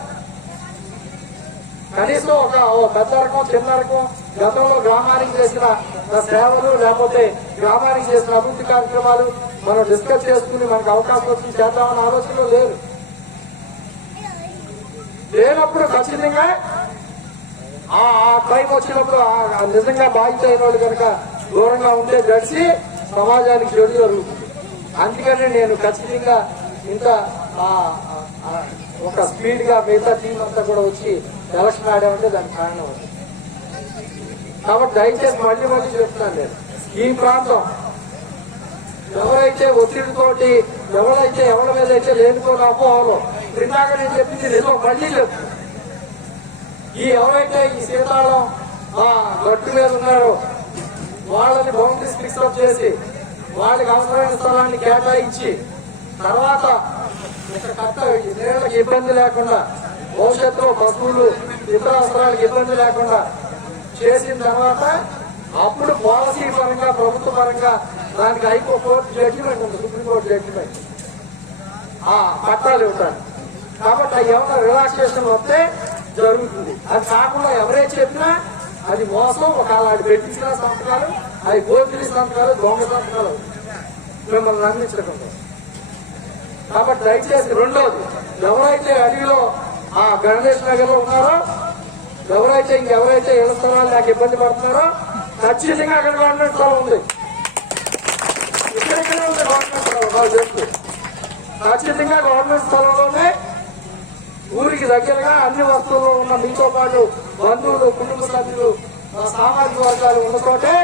కనీసం ఒక పెద్ద రకం చిన్న రకం గతంలో గ్రామానికి చేసిన సేవలు లేకపోతే గ్రామానికి చేసిన అభివృద్ధి కార్యక్రమాలు మనం డిస్కస్ చేసుకుని మనకు అవకాశం వచ్చి చేద్దామన్న ఆలోచనలో లేనప్పుడు ఖచ్చితంగా ఆ టైం వచ్చినప్పుడు నిజంగా బాధ్యత అయిన వాళ్ళు కనుక దూరంగా ఉంటే గడిచి సమాజానికి చెడు జరుగుతుంది. అందుకనే నేను ఖచ్చితంగా ఇంత ఒక స్పీడ్ గా మిగతా టీం అంతా కూడా వచ్చి ఎలక్షన్ ఆడామంటే దానికి కారణం ఉంది. కాబట్టి దయచేసి మళ్ళీ చెప్తున్నాను నేను, ఈ ప్రాంతం ఎవరైతే ఒత్తిడితోటి ఎవరైతే ఎవరి మీద అయితే లేనిపోయిన అపోహలో ఇందాక నేను చెప్పింది నిజం మళ్ళీ చెప్తాను. ఎవరైతే ఈ సీతాళం గట్టు మీద ఉన్నారో వాళ్ళని బౌండరీస్ ఫిక్సప్ చేసి వాళ్ళకి అవసరమైన స్థలాన్ని కేటాయించి తర్వాత నీళ్ళకి ఇబ్బంది లేకుండా భవిష్యత్తులో పశువులు ఇతర అవసరాలకు ఇబ్బంది లేకుండా చేసిన తర్వాత అప్పుడు పాలసీ పరంగా ప్రభుత్వ పరంగా దానికి హైకోర్టు జడ్జిమెంట్ ఉంది, సుప్రీంకోర్టు జడ్జిమెంట్ పట్టాలు ఇవ్వటానికి. కాబట్టి ఏమైనా రిలాక్సేషన్ వస్తే జరుగుతుంది. అది కాకుండా ఎవరైతే చెప్పినా అది మోసం. ఒకవేళ పెట్టించిన సంతకాలు అవి గోపిలి సంతకాలు, దొంగ సంతకాలు మిమ్మల్ని అందించకుండా. కాబట్టి దయచేసి రెండోది, ఎవరైతే అడవిలో గణేష్ నగర్ లో ఉన్నారో ఎవరైతే ఇళ్ల స్థలాలు నాకు ఇబ్బంది పడుతున్నారో ఖచ్చితంగా అక్కడ గవర్నమెంట్ స్థలం ఉంది. ఇక్కడిక్కడే ఉంది గవర్నమెంట్ స్థలం. వాళ్ళు చెప్తూ ఖచ్చితంగా గవర్నమెంట్ స్థలంలోనే ఊరికి దగ్గరగా అన్ని వస్తువులు ఉన్న మీతో పాటు బంధువులు, కుటుంబ సభ్యులు, సామాజిక వర్గాలు ఉన్న చోటే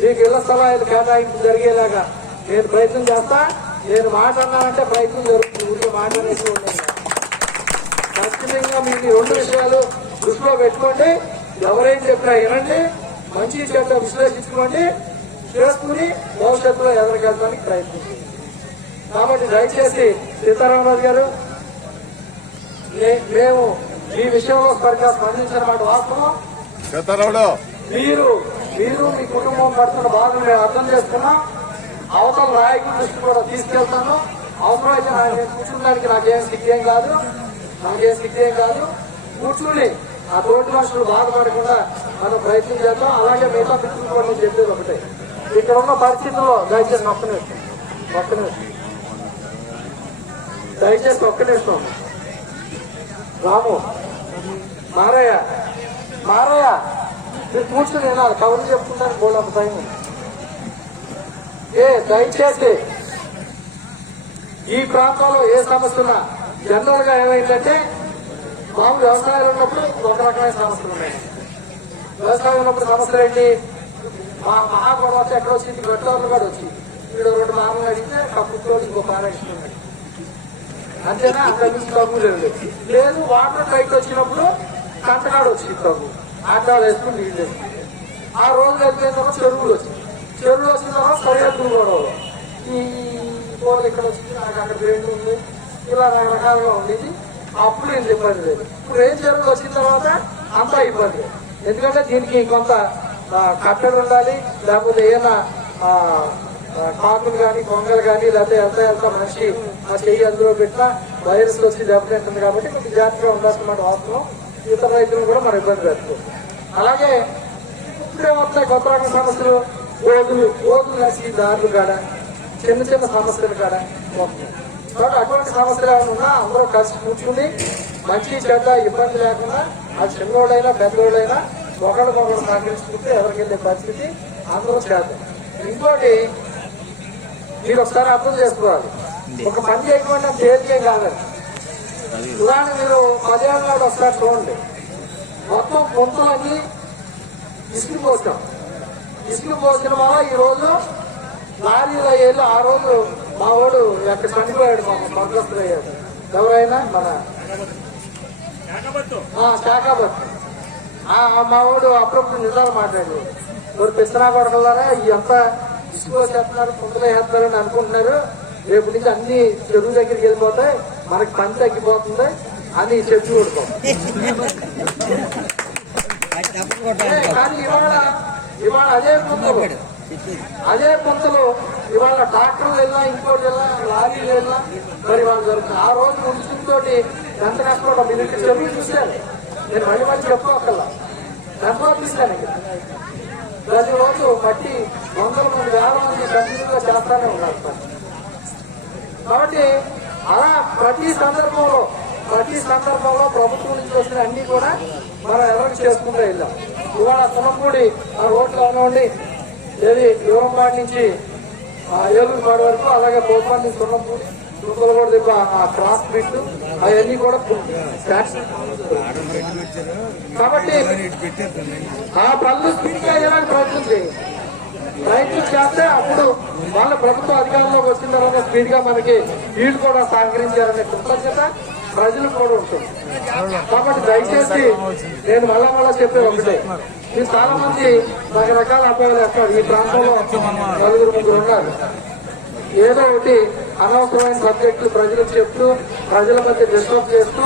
మీకు ఇళ్ల స్థలాలు కేటాయింపు జరిగేలాగా నేను ప్రయత్నం చేస్తా. నేను మాట అన్నానంటే ప్రయత్నం జరుగుతుంది. ఊరికే మాట అనేసి ఉండదు. ఖచ్చితంగా మీకు 2 విషయాలు దృష్టిలో పెట్టుకోండి. ఎవరైనా చెప్పినా వినండి, మంచి చెడ్డ విశ్లేషించుకోండి, చేసుకుని భవిష్యత్తులో ఎదురుకెళ్ళడానికి ప్రయత్నించండి. కాబట్టి దయచేసి సీతారామరాజు గారు, మేము ఈ విషయంలో సరిగ్గా స్పందించిన మాట వాస్తవం. మీరు మీ కుటుంబం పడుతున్న బాధను మేము అర్థం చేసుకున్నాం. అవతల నాయకుల దృష్టి కూడా తీసుకెళ్తాను. అవసరమైతే నేను కూర్చున్నానికి నాకేం సిగ్గేం కాదు. కూర్చుని ఆ తోటి మనుషులు బాధపడకుండా మనం ప్రయత్నం చేద్దాం. అలాగే మిగతా మిత్రులు కూడా నేను చెప్పేది ఒకటే, ఇక్కడ ఉన్న పరిస్థితుల్లో దయచేసి ఒక్క నిమిషం దయచేసి ఒక్క నిమిషం రాము మారయ్య మీరు కూర్చొని వినాలి, కబుర్లు చెప్పుకుంటాను బోళ్ళ టైం. దయచేసి ఈ ప్రాంతంలో ఏ సమస్య ఉన్నా జనరల్ గా ఏమైందంటే మామూలు వ్యవసాయాలు ఉన్నప్పుడు ఒక రకమైన సమస్యలు ఉన్నాయి. వ్యవసాయం ఉన్నప్పుడు సమస్యలు ఏంటి, మా మహాగొడవ వచ్చి ఎక్కడ వచ్చింది, గట్లవర్లు కూడా వచ్చి ఇక్కడ 2 మామూలు అడిగితే కప్పుతో ఇంకో పారేస్తున్నాడు అంతేనా, అక్కడ నుంచి తగ్గు లేదు. వాటర్ టైట్ వచ్చినప్పుడు కంటగాడు వచ్చింది తగ్గు, ఆటాలు వేసుకుని నీళ్ళు వేసుకుని ఆ రోజు అయిపోయిన తర్వాత చెరువులు వచ్చింది తర్వాత సరిహద్దులు కూడా ఈ గోడలు ఇక్కడ వచ్చింది, నాకు అక్కడ గ్రేడ్ ఉంది, ఇలా రకరకాలుగా ఉండేది. అప్పుడు ఏం ఇబ్బంది లేదు. ఇప్పుడు ఏం చెరువులు వచ్చిన తర్వాత అంతా ఇబ్బంది, ఎందుకంటే దీనికి కొంత కట్టెలు ఉండాలి, లేకపోతే ఏదైనా కాకులు కానీ కొంగలు కానీ లేకపోతే వెళ్తా మనిషి ఆ చెయ్యి అందులో పెట్టినా వైరస్లు వచ్చి దెబ్బతింటుంది. కాబట్టి కొంచెం జాగ్రత్తగా ఉండాల్సిన వాస్తవం. ఇతర రైతులు కూడా మనం ఇబ్బంది పెడుతుంది. అలాగే ఇప్పుడే వస్తాయి కొత్త రకం సమస్యలు, ఓదులు కలిసి దారులు కాడ చిన్న సమస్యలు కాడ వస్తాయి. కాబట్టి అటువంటి సమస్యలు ఏమైనా ఉన్నా అందరూ కలిసి కూర్చుని మంచి చెడ్డ ఇబ్బంది లేకుండా అది చిన్నోళ్ళైనా పెద్దోళ్ళైనా ఒకరికొకరు సహకరించుకుంటే ఎవరికి వెళ్ళే పరిస్థితి అందరూ చేద్దాం. ఇంకోటి మీరు ఒకసారి అర్థం చేసుకోవాలి, ఒక పని చేయకుండా తేలికే కాదండి. ఉదాహరణ మీరు 10 ఏళ్ళ నాడు ఒకసారి చూడండి, మొత్తం పొంతులన్నీ ఇసుకు పోసిన వల్ల ఈ రోజు లారీలో వెళ్ళి ఆ రోజు మా వాడు ఎక్కడ చనిపోయాడు, మా స్వర్గస్థులు అయ్యాడు. ఎవరైనా మన శాఖాబత్ మా వాడు అప్పుడప్పుడు నిజాలు మాట్లాడు, మరి పిస్తనా కొడకలారా ఎంత ఇసుకు చేస్తున్నారు, పొందులు వేస్తున్నారని అనుకుంటున్నారు, రేపు నుంచి అన్ని చెరువు దగ్గరికి వెళ్ళిపోతాయి, మనకి పని తగ్గిపోతుంది అని చెప్పి కొడుతాం. కానీ ఇవాళ అదే పొంతులు ఇవాళ ట్రాక్టర్లు వెళ్ళినా ఇంకోటి వెళ్ళినా లారీలు వెళ్ళినా మరి వాళ్ళు జరుగుతుంది. ఆ రోజు ముందుతో ఎంత కష్టపడ్డా మీరు ఇక్కడ చెరువు చూశారు, నేను మళ్ళీ చెప్పుకోకల్లా ఎంతో తీశాను. ఇక్కడ ప్రతిరోజు మట్టి 100 మంది 1000 మంది కంటిన్యూగా చేస్తానే ఉన్నారు. కాబట్టి అలా ప్రతి సందర్భంలో ప్రభుత్వం నుంచి వచ్చిన అన్ని కూడా మనం ఎవరికి చేసుకుంటూ వెళ్ళాం. ఇవాళ తులంపూడి ఆ రోడ్లు అవనివ్వండి, ఏది యువపాడి నుంచి ఏలూరుపాడు వరకు, అలాగే పోపాడి నుంచి తులంపూడి తులగూడ దగ్గర ఆ క్రాస్ బిట్ అవన్నీ కూడా కాబట్టి ఆ పనులు స్పీడ్ గా వేయడానికి ప్రయత్నం చేయాలి. ప్రయత్నం చేస్తే అప్పుడు వాళ్ళ ప్రభుత్వ అధికారంలోకి వచ్చిన తర్వాత స్పీడ్ గా మనకి వీళ్ళు కూడా సహకరించారనే కృతజ్ఞత ప్రజలు కూడా ఉంటుంది. కాబట్టి దయచేసి నేను మళ్ళా చెప్పే ఒకటే, మీరు చాలా మంది రకరకాల అబ్బాయిలు వేస్తారు. ఈ ప్రాంతంలో 4-5 ఉన్నారు. ఏదో ఒకటి అనవసరమైన సబ్జెక్టులు ప్రజలకు చెప్తూ ప్రజల మధ్య డిస్టర్బ్ చేస్తూ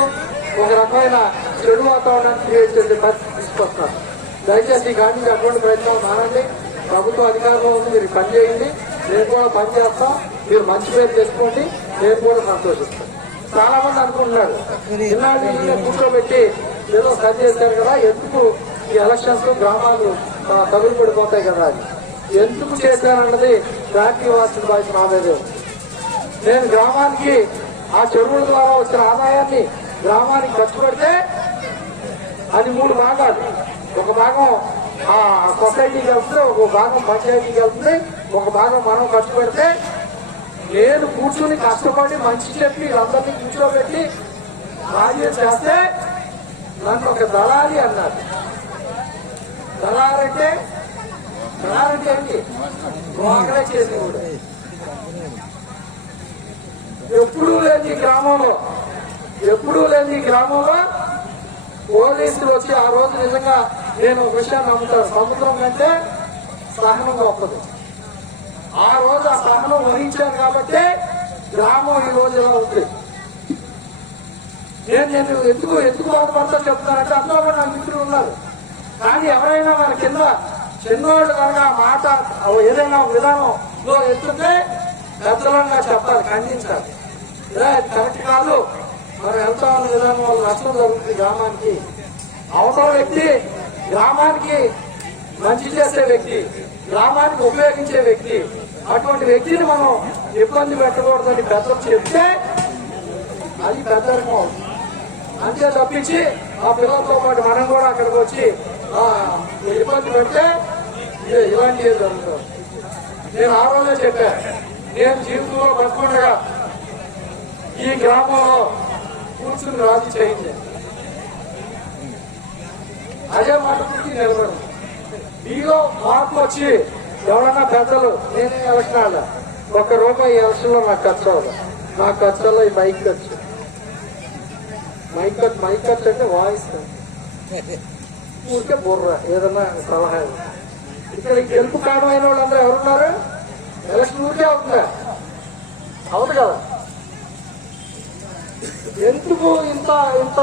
ఒక రకమైన చెడు వాతావరణాన్ని క్రియేట్ చేసే పరిస్థితి తీసుకొస్తారు. దయచేసి గాంధీ అటువంటి ప్రయత్నం మానండి. ప్రభుత్వ అధికారంలో ఉంది, మీరు పని చేయండి, నేను కూడా పని చేస్తాం, మీరు మంచి పేరు తెచ్చుకోండి, నేను కూడా సంతోషిస్తాను. చాలా మంది అనుకుంటున్నారు ఇలాంటి కూర్చోబెట్టి ఏదో సరి చేశారు కదా, ఎందుకు ఈ ఎలక్షన్స్ లో గ్రామాలు తగులు పడిపోతాయి కదా అని ఎందుకు చేశారన్నది జాతీయ వాసిన బాధ్యత నా మీదే. నేను గ్రామానికి ఆ చెరువుల ద్వారా వచ్చిన ఆదాయాన్ని గ్రామానికి ఖర్చు పెడితే అది 3 భాగాలు. ఒక భాగం ఆ సొసైటీకి వెళ్తుంది, ఒక భాగం పంచాయతీకి వెళ్తుంది, ఒక భాగం మనం ఖర్చు పెడితే నేను కూర్చుని కష్టపడి మంచి చెప్పి వీళ్ళందరినీ కూర్చోబెట్టి బాధ్యత చేస్తే నన్ను ఒక దళారి అన్నారు. దళారంటే ఏంటి, బ్రోకరేజ్ చేసి కూడా ఎప్పుడూ లేని గ్రామంలో పోలీసులు వచ్చి ఆ రోజు నిజంగా నేను ఒక విషయాన్ని నమ్ముతాను, సముద్రం కంటే సహనం గొప్పది. ఆ రోజు ఆ సహనం వహించాను కాబట్టి గ్రామం ఈ రోజు ఇలా ఉంది. నేను ఎందుకు బాధపడతా చెప్తానంటే అందులో కూడా నా మిత్రులు ఉన్నారు. కానీ ఎవరైనా మన కింద చిన్నవాళ్ళు కనుక మాట ఏదైనా విధానంలో ఎత్తుంటే పెద్దలంగా చెప్పాలి, ఖండించాలి. అది కరెక్ట్ కాదు, మనం వెళ్తా ఉన్న విధానం వల్ల నష్టం జరుగుతుంది గ్రామానికి. అవతల వ్యక్తి గ్రామానికి మంచి చేసే వ్యక్తి, గ్రామానికి ఉపయోగించే వ్యక్తి, అటువంటి వ్యక్తిని మనం ఇబ్బంది పెట్టకూడదని పెద్దలు చెప్తే అది పెద్దరికం అవుతుంది. అంతే తప్పించి ఆ పిల్లలతో పాటు మనం కూడా అక్కడికి వచ్చి ఇబ్బంది పెడితే ఇలాంటివి జరుగుతుంది. నేను ఆ రోజే చెప్పా, నేను జీవితంలో బతుకుండగా ఈ గ్రామంలో కూర్చుని రాజీ చేయింది. అదే మాట గురించి నిలబడి మీలో మార్పు వచ్చి ఎవరన్నా పెద్దలు నేనే ఎలక్షన్ ఆడ ₹1 ఎలక్షన్ లో నాకు ఖర్చు అవ్వదు. నా ఖర్చులో ఈ మైక్ ఖర్చు అంటే వాయిస్ ఊరికే బుర్ర ఏదన్నా సలహా. ఇక్కడ గెలుపు కారణమైన వాళ్ళందరూ ఎవరున్నారు? ఎలక్షన్ ఊరికే అవుతుందా? అవును కదా. ఎందుకు ఇంత ఇంత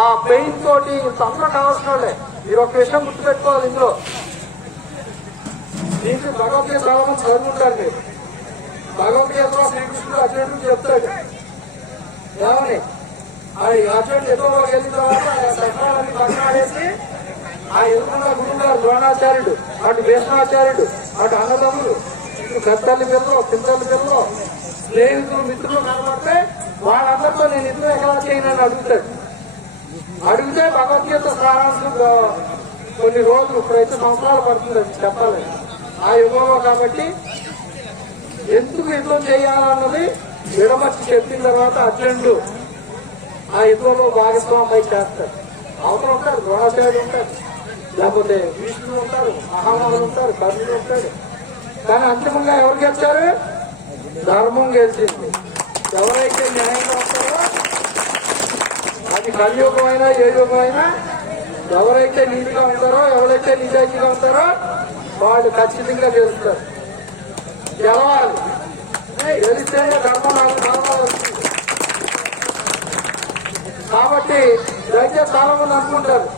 ఆ పెయిన్ తోటి ఇంత అందరం కావాల్సిన వాళ్ళే. మీరు ఒక విషయం గుర్తుపెట్టుకోవాలి, ఇందులో దీనికి భగవద్గీత చాలా మంది చదువుకుంటారు. మీరు భగవద్గీతలో శ్రీకృష్ణుడు అర్జునుడికి చెప్తాడు ఏమని, అర్జునుడు ఎదురులోకి వెళ్ళిన తర్వాత సఫలాన్ని పక్కనాడేసి ఆ ఎదురుకున్న గురువు గారు ద్రోణాచార్యుడు, అటు భీష్మాచార్యుడు, అటు అన్నదమ్ములు, ఇటు పెద్దల్లి పిల్లలు, పింతల్లి పిల్లలు, స్నేహితులు, మిత్రులు కనబడితే వాళ్ళందరితో నేను ఇద్దరు ఎలా చేయనని అడుగుతాడు. అడిగితే భగవద్గీత సారాంశం కొన్ని రోజులు, ఇప్పుడైతే సంవత్సరాలు పడుతుంది అది చెప్పాలి ఆ యుగంలో. కాబట్టి ఎందుకు యుద్ధం చేయాలన్నది విడమర్చి చెప్పిన తర్వాత అర్జునుడు ఆ యుద్ధంలో భాగస్వామ్యం చేస్తాడు. అవతల ఉంటాడు, ద్రోణాచార్యుడు ఉంటాడు, లేకపోతే భీష్ముడు ఉంటారు, మహామహులు ఉంటారు, కర్ణుడు ఉంటాడు. కానీ అంతిమంగా ఎవరు గెలిచారు? ధర్మం గెలిచింది. ఎవరైతే న్యాయంగా ఉంటారో, అది కలియుగం అయినా ఏ యుగం అయినా, ఎవరైతే నీతిగా ఉంటారో, ఎవరైతే నిజాయితీగా ఉంటారో వాళ్ళు ఖచ్చితంగా గెలుస్తారు. గెలవాలి, గెలిస్తేనే ధర్మం వస్తుంది. కాబట్టి దయచేసి చాలా మంది అనుకుంటారు,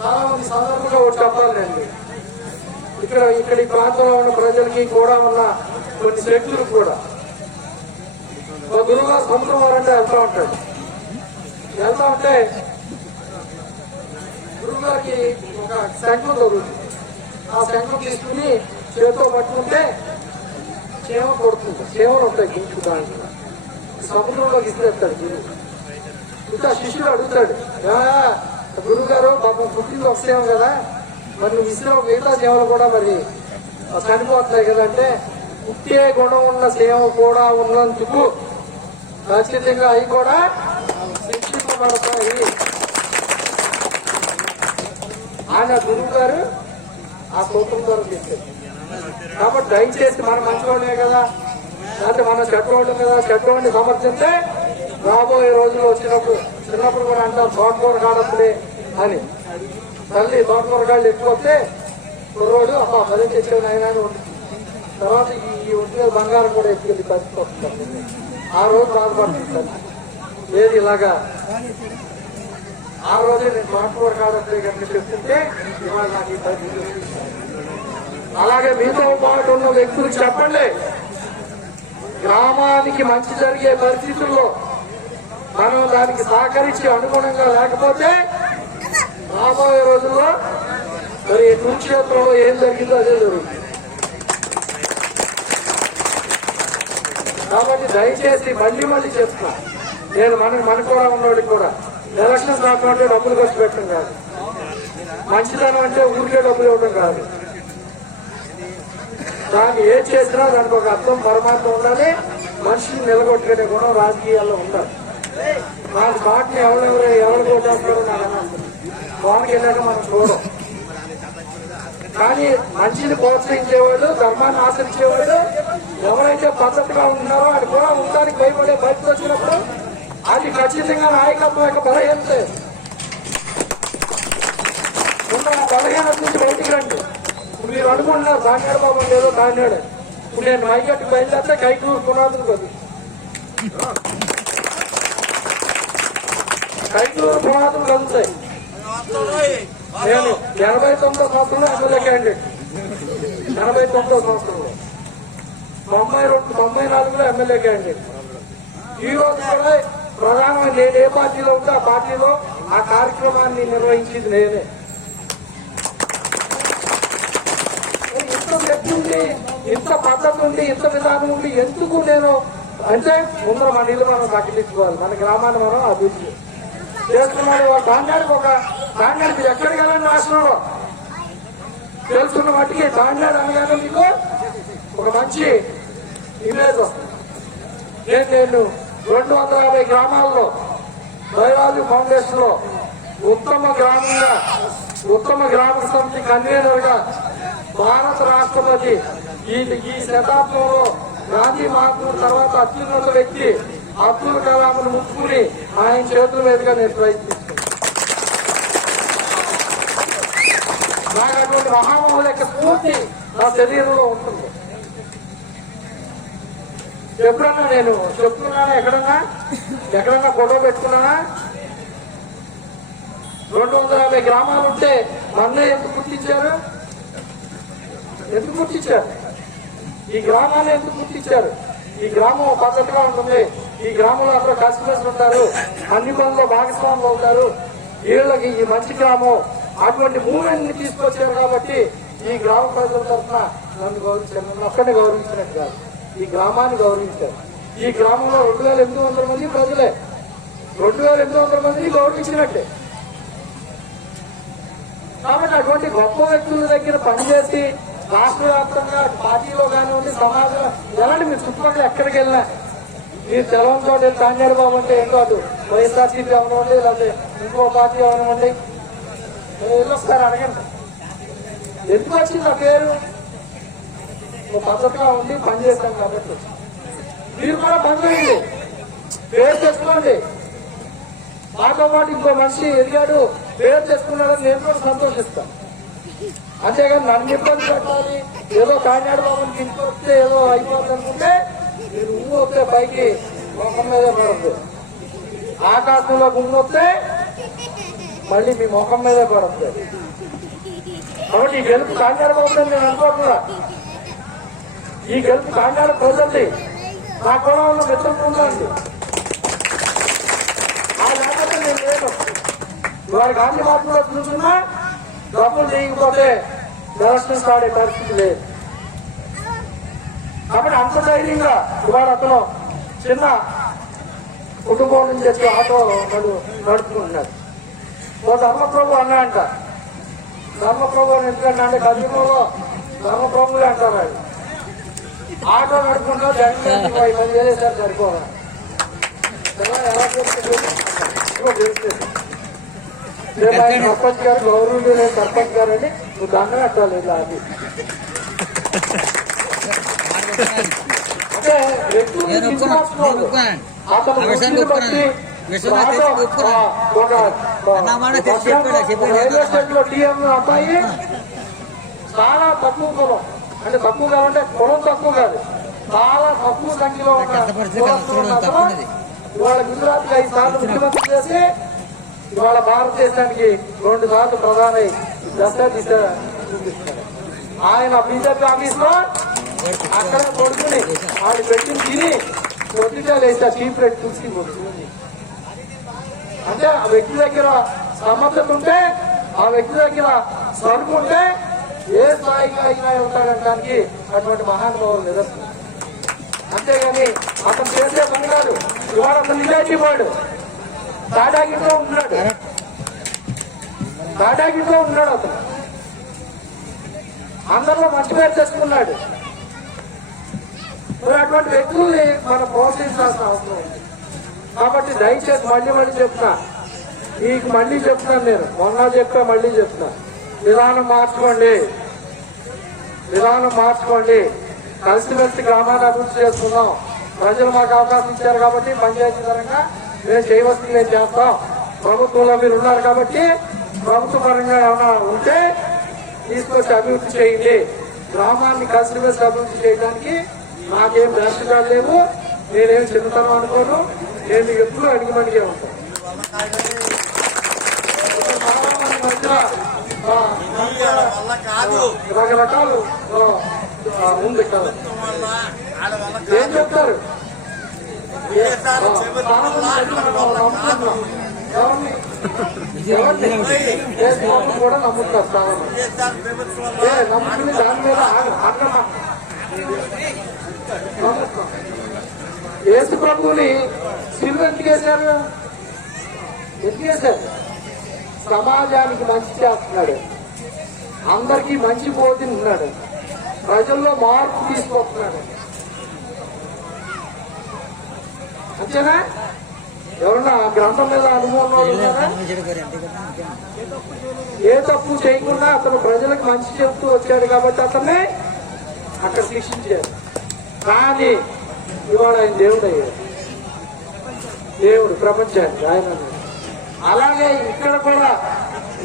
చాలా మంది సందర్భంగా ఒకటి చెప్పాలండి. ఇక్కడ ఈ ప్రాంతంలో ఉన్న ప్రజలకి కూడా ఉన్న కొన్ని శక్తులు కూడా ఒక గురువుగా సముద్రం వారంటే వెళ్తా ఉంటాడు. వెళ్తా ఉంటే గురువు గారికి ఒక శంఖం దొరుకుతుంది. ఆ శంఖం తీసుకుని చేతితో పట్టుకుంటే చేమ కొడుతుంది. చేమలు ఉంటాయి గుంపు దాంట్లో. సముద్రంలోకి ఇస్తాడు గురువు. ఇంకా శిష్యుడు అడుగుతాడు, గురువు గారు పాపం పుట్టింది వస్తేమో కదా, మరి నువ్వు ఇసిన మిగతా సేవలు కూడా మరి చనిపోతున్నాయి కదంటే, పుట్టే గుణం ఉన్న సేవ కూడా ఉన్నందుకు ఖచ్చితంగా అవి కూడా శిక్షించబడతాయి ఆయన గురువు గారు ఆ సూత్రం ద్వారా చెప్పారు. కాబట్టి దయచేసి మన మంచివాళ్ళే కదా, లేకపోతే మన చెడ్డవాళ్ళు కదా, చెడ్డవాడిని సమర్థించే రాబోయే రోజులు వచ్చినప్పుడు చిన్నప్పుడు కూడా అంటారు తోటకూర కాడప్పుడే అని. తల్లి తోటకూర కాళ్ళు ఎక్కువస్తే కుర్రోడు అమ్మ పని తెచ్చేవాడు ఆయన ఉంటుంది. తర్వాత ఈ ఒంటి బంగారం కూడా ఎత్తుకెళ్ళి పచ్చిపోతుంది. ఆ రోజు బాధపడుతుంది. ఏది ఇలాగా ఆ రోజే నేను తోటకూర కాడప్పుడే కనుక చెప్తుంటే ఇవాళ నాకు ఈ పరిస్థితి. అలాగే మీతో పాటు ఉన్న వ్యక్తులకు చెప్పండి, గ్రామానికి మంచి జరిగే పరిస్థితుల్లో మనం దానికి సహకరించి అనుగుణంగా లేకపోతే రాబోయే రోజుల్లో మరి కురుక్షేత్రంలో ఏం జరిగిందో అదే జరుగుతుంది. కాబట్టి దయచేసి మళ్ళీ చెప్తున్నా, నేను మన కూడా ఉన్నవాడికి కూడా ఎలక్షన్స్ రాకుండా డబ్బులు ఖర్చు పెట్టడం కాదు, మంచిదనం అంటే ఊరికే డబ్బులు ఇవ్వడం కాదు. దాన్ని ఏం చేసినా దానికి ఒక అర్థం పరమార్థం ఉండాలి. మనిషిని నిలగొట్టుకునే గుణం రాజకీయాల్లో ఉండాలి. నాకు పార్టీ ఎవరు కొట్టేస్తారో నాకు అన్నది వానికి వెళ్ళాక మనం చూడం. కానీ మంచిని ప్రోత్సహించేవాళ్ళు, ధర్మాన్ని ఆచరించేవాళ్ళు ఎవరైతే పద్ధతిగా ఉంటున్నారో అది కూడా ఉండడానికి భయపడే పరిస్థితి వచ్చినప్పుడు అది ఖచ్చితంగా నాయకత్వం యొక్క బలహీనత. ఉన్న బలహీనత నుంచి బయటికి రండి. ఇప్పుడు మీరు అనుకుంటున్నారు కాకినాడ బాబు లేదో కాకినాడ. ఇప్పుడు నేను మైగట్టి బయలుదేరితే కైకూరు పునాదులు కదా, కైకూరు పునాదులు కలుగుతాయి. నేను 89వ సంవత్సరంలో ఎమ్మెల్యే క్యాండిడేట్, 89వ సంవత్సరంలో 94లో ఎమ్మెల్యే క్యాండిడేట్. ఈ రోజు కూడా ప్రధానమైన నేను ఏ పార్టీలో ఉంటే ఆ పార్టీలో ఆ కార్యక్రమాన్ని నిర్వహించింది నేనే. శక్తి ఉంది, ఇంత పద్ధతి ఉంది, ఇంత విధానం ఉంది, ఎందుకు నేను అంటే ముందర మన ఇల్లు మనం ప్రకటించుకోవాలి, మన గ్రామాన్ని మనం అభివృద్ధి చేస్తున్నాడు. దాంట్లో మీరు ఎక్కడికి వెళ్ళండి రాష్ట్రంలో తెలుసుకున్న మట్టికి దాంట్లో అనగానే మీకు ఒక మంచి ఇమేజ్ వస్తుంది. నేను 250 గ్రామాల్లో దైవాది ఫౌండేషన్ లో ఉత్తమ గ్రామ సమితి కన్వీనర్ గా భారత రాష్ట్రపతి ఈ శతాబ్దంలో గాంధీ మహాత్ముల తర్వాత అత్యున్నత వ్యక్తి అబ్దుల్ కలాంను ముట్టుకుని ఆయన చేతుల మీదుగా నేను ప్రయత్నిస్తున్నాను. నాకు అటువంటి మహామహుల యొక్క స్ఫూర్తి నా శరీరంలో ఉంటుంది. ఎప్పుడన్నా నేను చెప్తున్నానా, ఎక్కడన్నా గొడవ పెట్టుకున్నానా? 250 గ్రామాలు ఉంటే మన్నే ఎందుకు గుర్తించారు? ఈ గ్రామాన్ని ఎందుకు గుర్తించారు? ఈ గ్రామం పద్ధతిగా ఉంటుంది, ఈ గ్రామంలో అందరూ కలిసిమెలిసి ఉంటారు, అన్ని పనుల్లో భాగస్వాములు అవుతారు, వీళ్ళకి ఈ మంచి గ్రామం అటువంటి మూమెంట్ ని తీసుకొచ్చారు. కాబట్టి ఈ గ్రామ ప్రజల తరఫున నన్ను గౌరవించారు. నన్ను ఒక్కడిని గౌరవించినట్టు కాదు, ఈ గ్రామాన్ని గౌరవించారు. ఈ గ్రామంలో 2800 మంది ప్రజలే 2800 మందిని గౌరవించినట్టే. కాబట్టి అటువంటి గొప్ప వ్యక్తుల దగ్గర పనిచేసి రాష్ట్ర వ్యాప్తంగా పార్టీలో కానివ్వండి, సమాజంలో ఎలాంటి మీరు చుట్టుపక్కల ఎక్కడికి వెళ్ళినా మీరు తెలవని చోట తాంజారు బాబు అంటే ఏంటో అటు వైఎస్ఆర్సీపీ అవనివ్వండి, లేకపోతే ఇంకో పార్టీ అవనివ్వండి, వెళ్ళొస్తారు అడగండి ఎందుకు వచ్చింది ఆ పేరు. ఒక పద్ధతిగా ఉండి పనిచేస్తాం కాబట్టి మీరు కూడా పనిచేయండి, పేరు తెచ్చుకోండి. మాతో పాటు ఇంకో మనిషి ఎదిగాడు, పేరు తెచ్చుకున్నాడని నేను కూడా సంతోషిస్తాను. అంతేగాని నన్ను ఇబ్బంది పెట్టాలి, ఏదో కాకినాడ బాబుని తీసుకొస్తే ఏదో అయిపోతుంది అనుకుంటే మీరు ఉమ్ము వస్తే పైకి ముఖం మీదే పడద్దు, ఆకాశంలో గుమ్ము వస్తే మళ్ళీ మీ ముఖం మీదే పడద్దు. కాబట్టి ఈ గెలుపు కాకినాడ బాబు నేను అనుకోకుండా, ఈ గెలుపు కాకినాడ ప్రజల్ని నాకు కూడా ఉన్న మిత్రులు ఉందండి. ఆ లేకపోతే నేను లేను. ఇవాళ గాంధీ మార్పులో కూర్చున్నా డబ్బులు చేయకపోతే ఎలక్షన్స్ ఆడే పరిస్థితి లేదు. కాబట్టి అంత ధైర్యంగా ఇవాళ అతను చిన్న కుటుంబం నుంచి వచ్చి ఆటో నడుపుకుంటున్నాడు. ఓ ధర్మప్రభు అన్నాయంట. ధర్మప్రభు ఎందుకంటే అంటే కలియుగంలో ధర్మప్రభులే అంటారు. ఆయన ఆటో నడుపుకుంటా జగన్ 10 చేసేసారు సరిపోదా, ఎలా సర్పంచ్ గారు గౌరవం లేని సర్పంచ్ గారు అని నువ్వు దండం పెట్టాలి. ఇలా అది అంటే అతను బట్టి రైల్వే స్టేషన్ లో టీఎం అబ్బాయి చాలా తక్కువ కులం, అంటే తక్కువ కాదంటే కులం తక్కువ కాదు, చాలా తక్కువ సంఖ్యలో ఇవాళ గుజరాత్ కి 5 సార్లు ముఖ్యమంత్రి చేసి ఇవాళ భారతదేశానికి 2 సార్లు ప్రధాని దశ దిశ చూపిస్తారు. ఆయన బీజేపీ ఆఫీస్ లో అక్కడే పడుకుని ఆయన పెట్టిన తిని పొద్దుగా లేచి చీప్ రేట్ చూసి వచ్చింది. అంటే ఆ వ్యక్తి దగ్గర సమర్థత ఉంటే, ఆ వ్యక్తి దగ్గర సరుకు ఉంటే ఏ స్థాయిగా అయినా వెళ్తాడనడానికి అటువంటి మహానుభావులు నిదర్శనం. అంతేగాని అతను చేసే పని కాదు. ఇవాళ అతను నిజాయితీ వాడు తాటాగిట్లో ఉన్నాడు అతను, అందరిలో మంచి పేరు తెచ్చుకున్నాడు. మరి అటువంటి వ్యక్తుల్ని మనం ప్రోత్సహించాల్సిన అవసరం ఉంది. కాబట్టి దయచేసి మళ్ళీ చెప్తున్నా, మీకు మళ్ళీ చెప్తున్నాను, నేను మొన్న చెప్పా మళ్ళీ చెప్తున్నా, విధానం మార్చుకోండి. కలిసిమెలిసి గ్రామాన్ని అభివృద్ధి చేసుకుందాం. ప్రజలు మాకు అవకాశం ఇచ్చారు కాబట్టి పంచాయతీ పరంగా మేము చేయవలసింది మేము చేస్తాం. ప్రభుత్వంలో మీరు ఉన్నారు కాబట్టి ప్రభుత్వ పరంగా ఏమైనా ఉంటే తీసుకొచ్చి అభివృద్ధి చేయండి. గ్రామాన్ని కలిసిమెలిసి అభివృద్ధి చేయడానికి నాకేం రాష్ట్రాలు లేవు, నేనేం చిన్నతనం అనుకోను, నేను మీకు ఎప్పుడు అడిగిమడిగే ఉంటాను. రకరకాలు ఉంది కదా, ఏం చెప్తారు ఎవరిని యేసుప్రభు కూడా నమ్ముతారు చాలా మంది. నమ్ముకుని దాని మీద యేసుప్రభుని సిలువ ఎందుకు వేశారు? ఎందుకు వేశారు? సమాజానికి మంచి చేస్తున్నాడు, అందరికీ మంచి బోధిస్తున్నాడు, ప్రజల్లో మార్పు తీసుకొస్తున్నాడు. అంతేనా? ఎవరన్నా గ్రంథం మీద అనుభవం ఉన్నారా? ఏ తప్పు చేయకుండా అతను ప్రజలకు మంచి చెప్తూ వచ్చాడు కాబట్టి అతన్ని అక్కడ శిక్షించారు. కానీ ఇవాళ ఆయన దేవుడు అయ్యాడు, దేవుడు ప్రపంచానికి ఆయన. అలాగే ఇక్కడ కూడా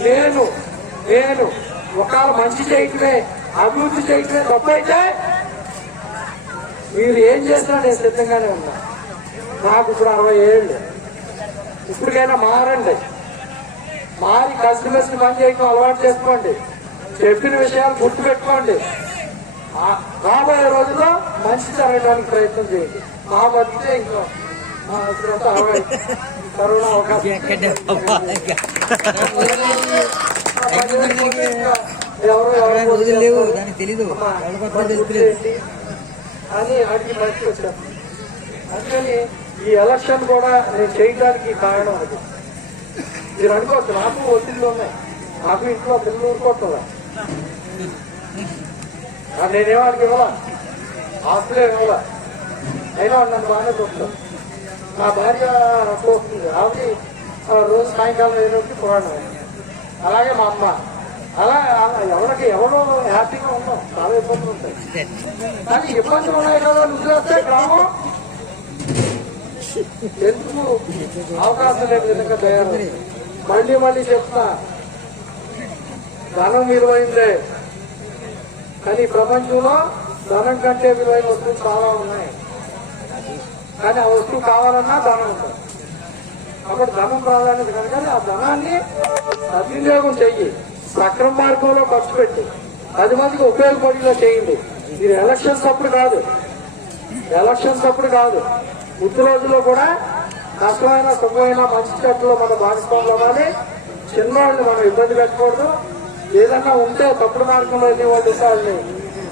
నేను ఒకవేళ మంచి చేయటమే, అభివృద్ధి చేయటమే తప్పైతే మీరు ఏం చేసినా నేను సిద్ధంగానే ఉన్నా. నాకు ఇప్పుడు 60 ఏళ్ళు. ఇప్పటికైనా మారండి, మారి కలిసిమెలిసి పని చేయడం అలవాటు చేసుకోండి, చెప్పిన విషయాలు గుర్తుపెట్టుకోండి. రాబోయే రోజుల్లో మంచి జరగడానికి ప్రయత్నం చేయండి. మా బతికే ఇంకా మా ఇప్పుడంతా 60 కరోనా అవకాశం అని అడిగి బయటకు వచ్చాను. అందుకని ఈ ఎలక్షన్ కూడా నేను చేయడానికి కారణం అది. మీరు అనుకోవచ్చు నాకు ఒత్తిళ్ళు ఉన్నాయి, నాకు ఇంట్లో పిల్లలు ఊరుకోవట్లా, నేనేవాడికి ఇవ్వాలా, ఆస్తులే ఇవ్వాలా, అయినా నన్ను బాగానే చూస్తాను. నా భార్య వస్తుంది, ఆవిడ రోజు సాయంకాలం ఏదోకి పురాణం. అలాగే మా అమ్మ. అలా ఎవరో హ్యాపీగా ఉన్నాం, చాలా ఇబ్బందులు ఉంటాయి. కానీ ఇబ్బందులు ఉన్నాయి కదా వదిలేస్తే గ్రామం ఎందుకు అవకాశం లేని విధంగా తయారు. మళ్ళీ చెప్తున్నా, ధనం విలువైందే, కానీ ప్రపంచంలో ధనం కంటే విలువైన వస్తువులు చాలా ఉన్నాయి. కానీ ఆ వస్తువు కావాలన్నా ధనం ఉంటుంది. అప్పుడు ధనం ప్రాధాన్యత కనుక ఆ ధనాన్ని సద్వినియోగం చెయ్యి, సక్రమ మార్గంలో ఖర్చు పెట్టి 10 మందికి ఉపయోగపడేలా చేయండి. మీరు ఎలక్షన్స్ అప్పుడు కాదు, ముందు రోజుల్లో కూడా కష్టమైన సుఖమైన మంచి చెట్టులో మన భాగస్వాములు అవ్వాలి. చిన్నవాళ్ళని మనం ఇబ్బంది పెట్టకూడదు. ఏదన్నా ఉంటే తప్పుడు మార్గంలో వెళ్ళే వాళ్ళు వాళ్ళని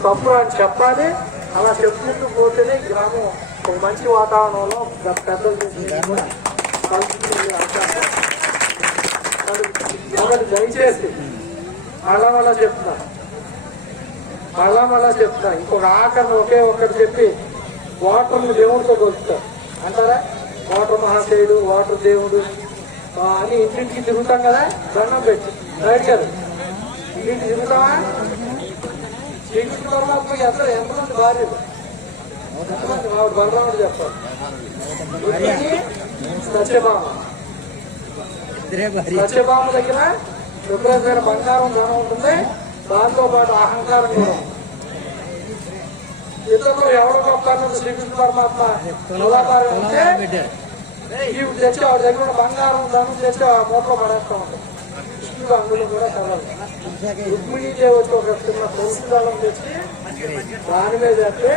తప్పు అని చెప్పాలి. అలా చెప్పుకుంటూ పోతేనే గ్రామం ఒక మంచి వాతావరణంలో పెద్దలు చేసి దయచేసి మళ్ళా చెప్తున్నా ఇంకొక ఆఖరిని ఒకే ఒక్కటి చెప్పి వాటర్ని దేవుడితో కొలుస్తారు అంటారా? వాటర్ మహాశయుడు, వాటర్ దేవుడు అని ఇంటింటికి తిరుగుతాం కదా, దండం పెట్టి రైట్ గారు ఇంటింటికి తిరుగుతామా? శ్రీకృష్ణ పరమాత్మ ఎంతమంది భార్యలు, ఎంతమంది ఆవిడ బలరాముడు చెప్పాలి. సత్యభామ దగ్గర విపరీతమైన బంగారం ధనం ఉంటుంది, దాంతో పాటు అహంకారం కూడా. ఇతరులు ఎవరు గొప్ప శ్రీకృష్ణ పరమాత్మ మూలాధారం ఉంటే ఇవి తెచ్చి ఆవిడ దగ్గర బంగారం ధనం తెచ్చి ఆ మూటలో పడేస్తూ ఉంటాం. కృష్ణుడు అందులో కూడా చదవాలి. రుక్మిణీ దేవి వచ్చి ఒక చిన్న తులసి దళం తెచ్చి దాని మీద అయితే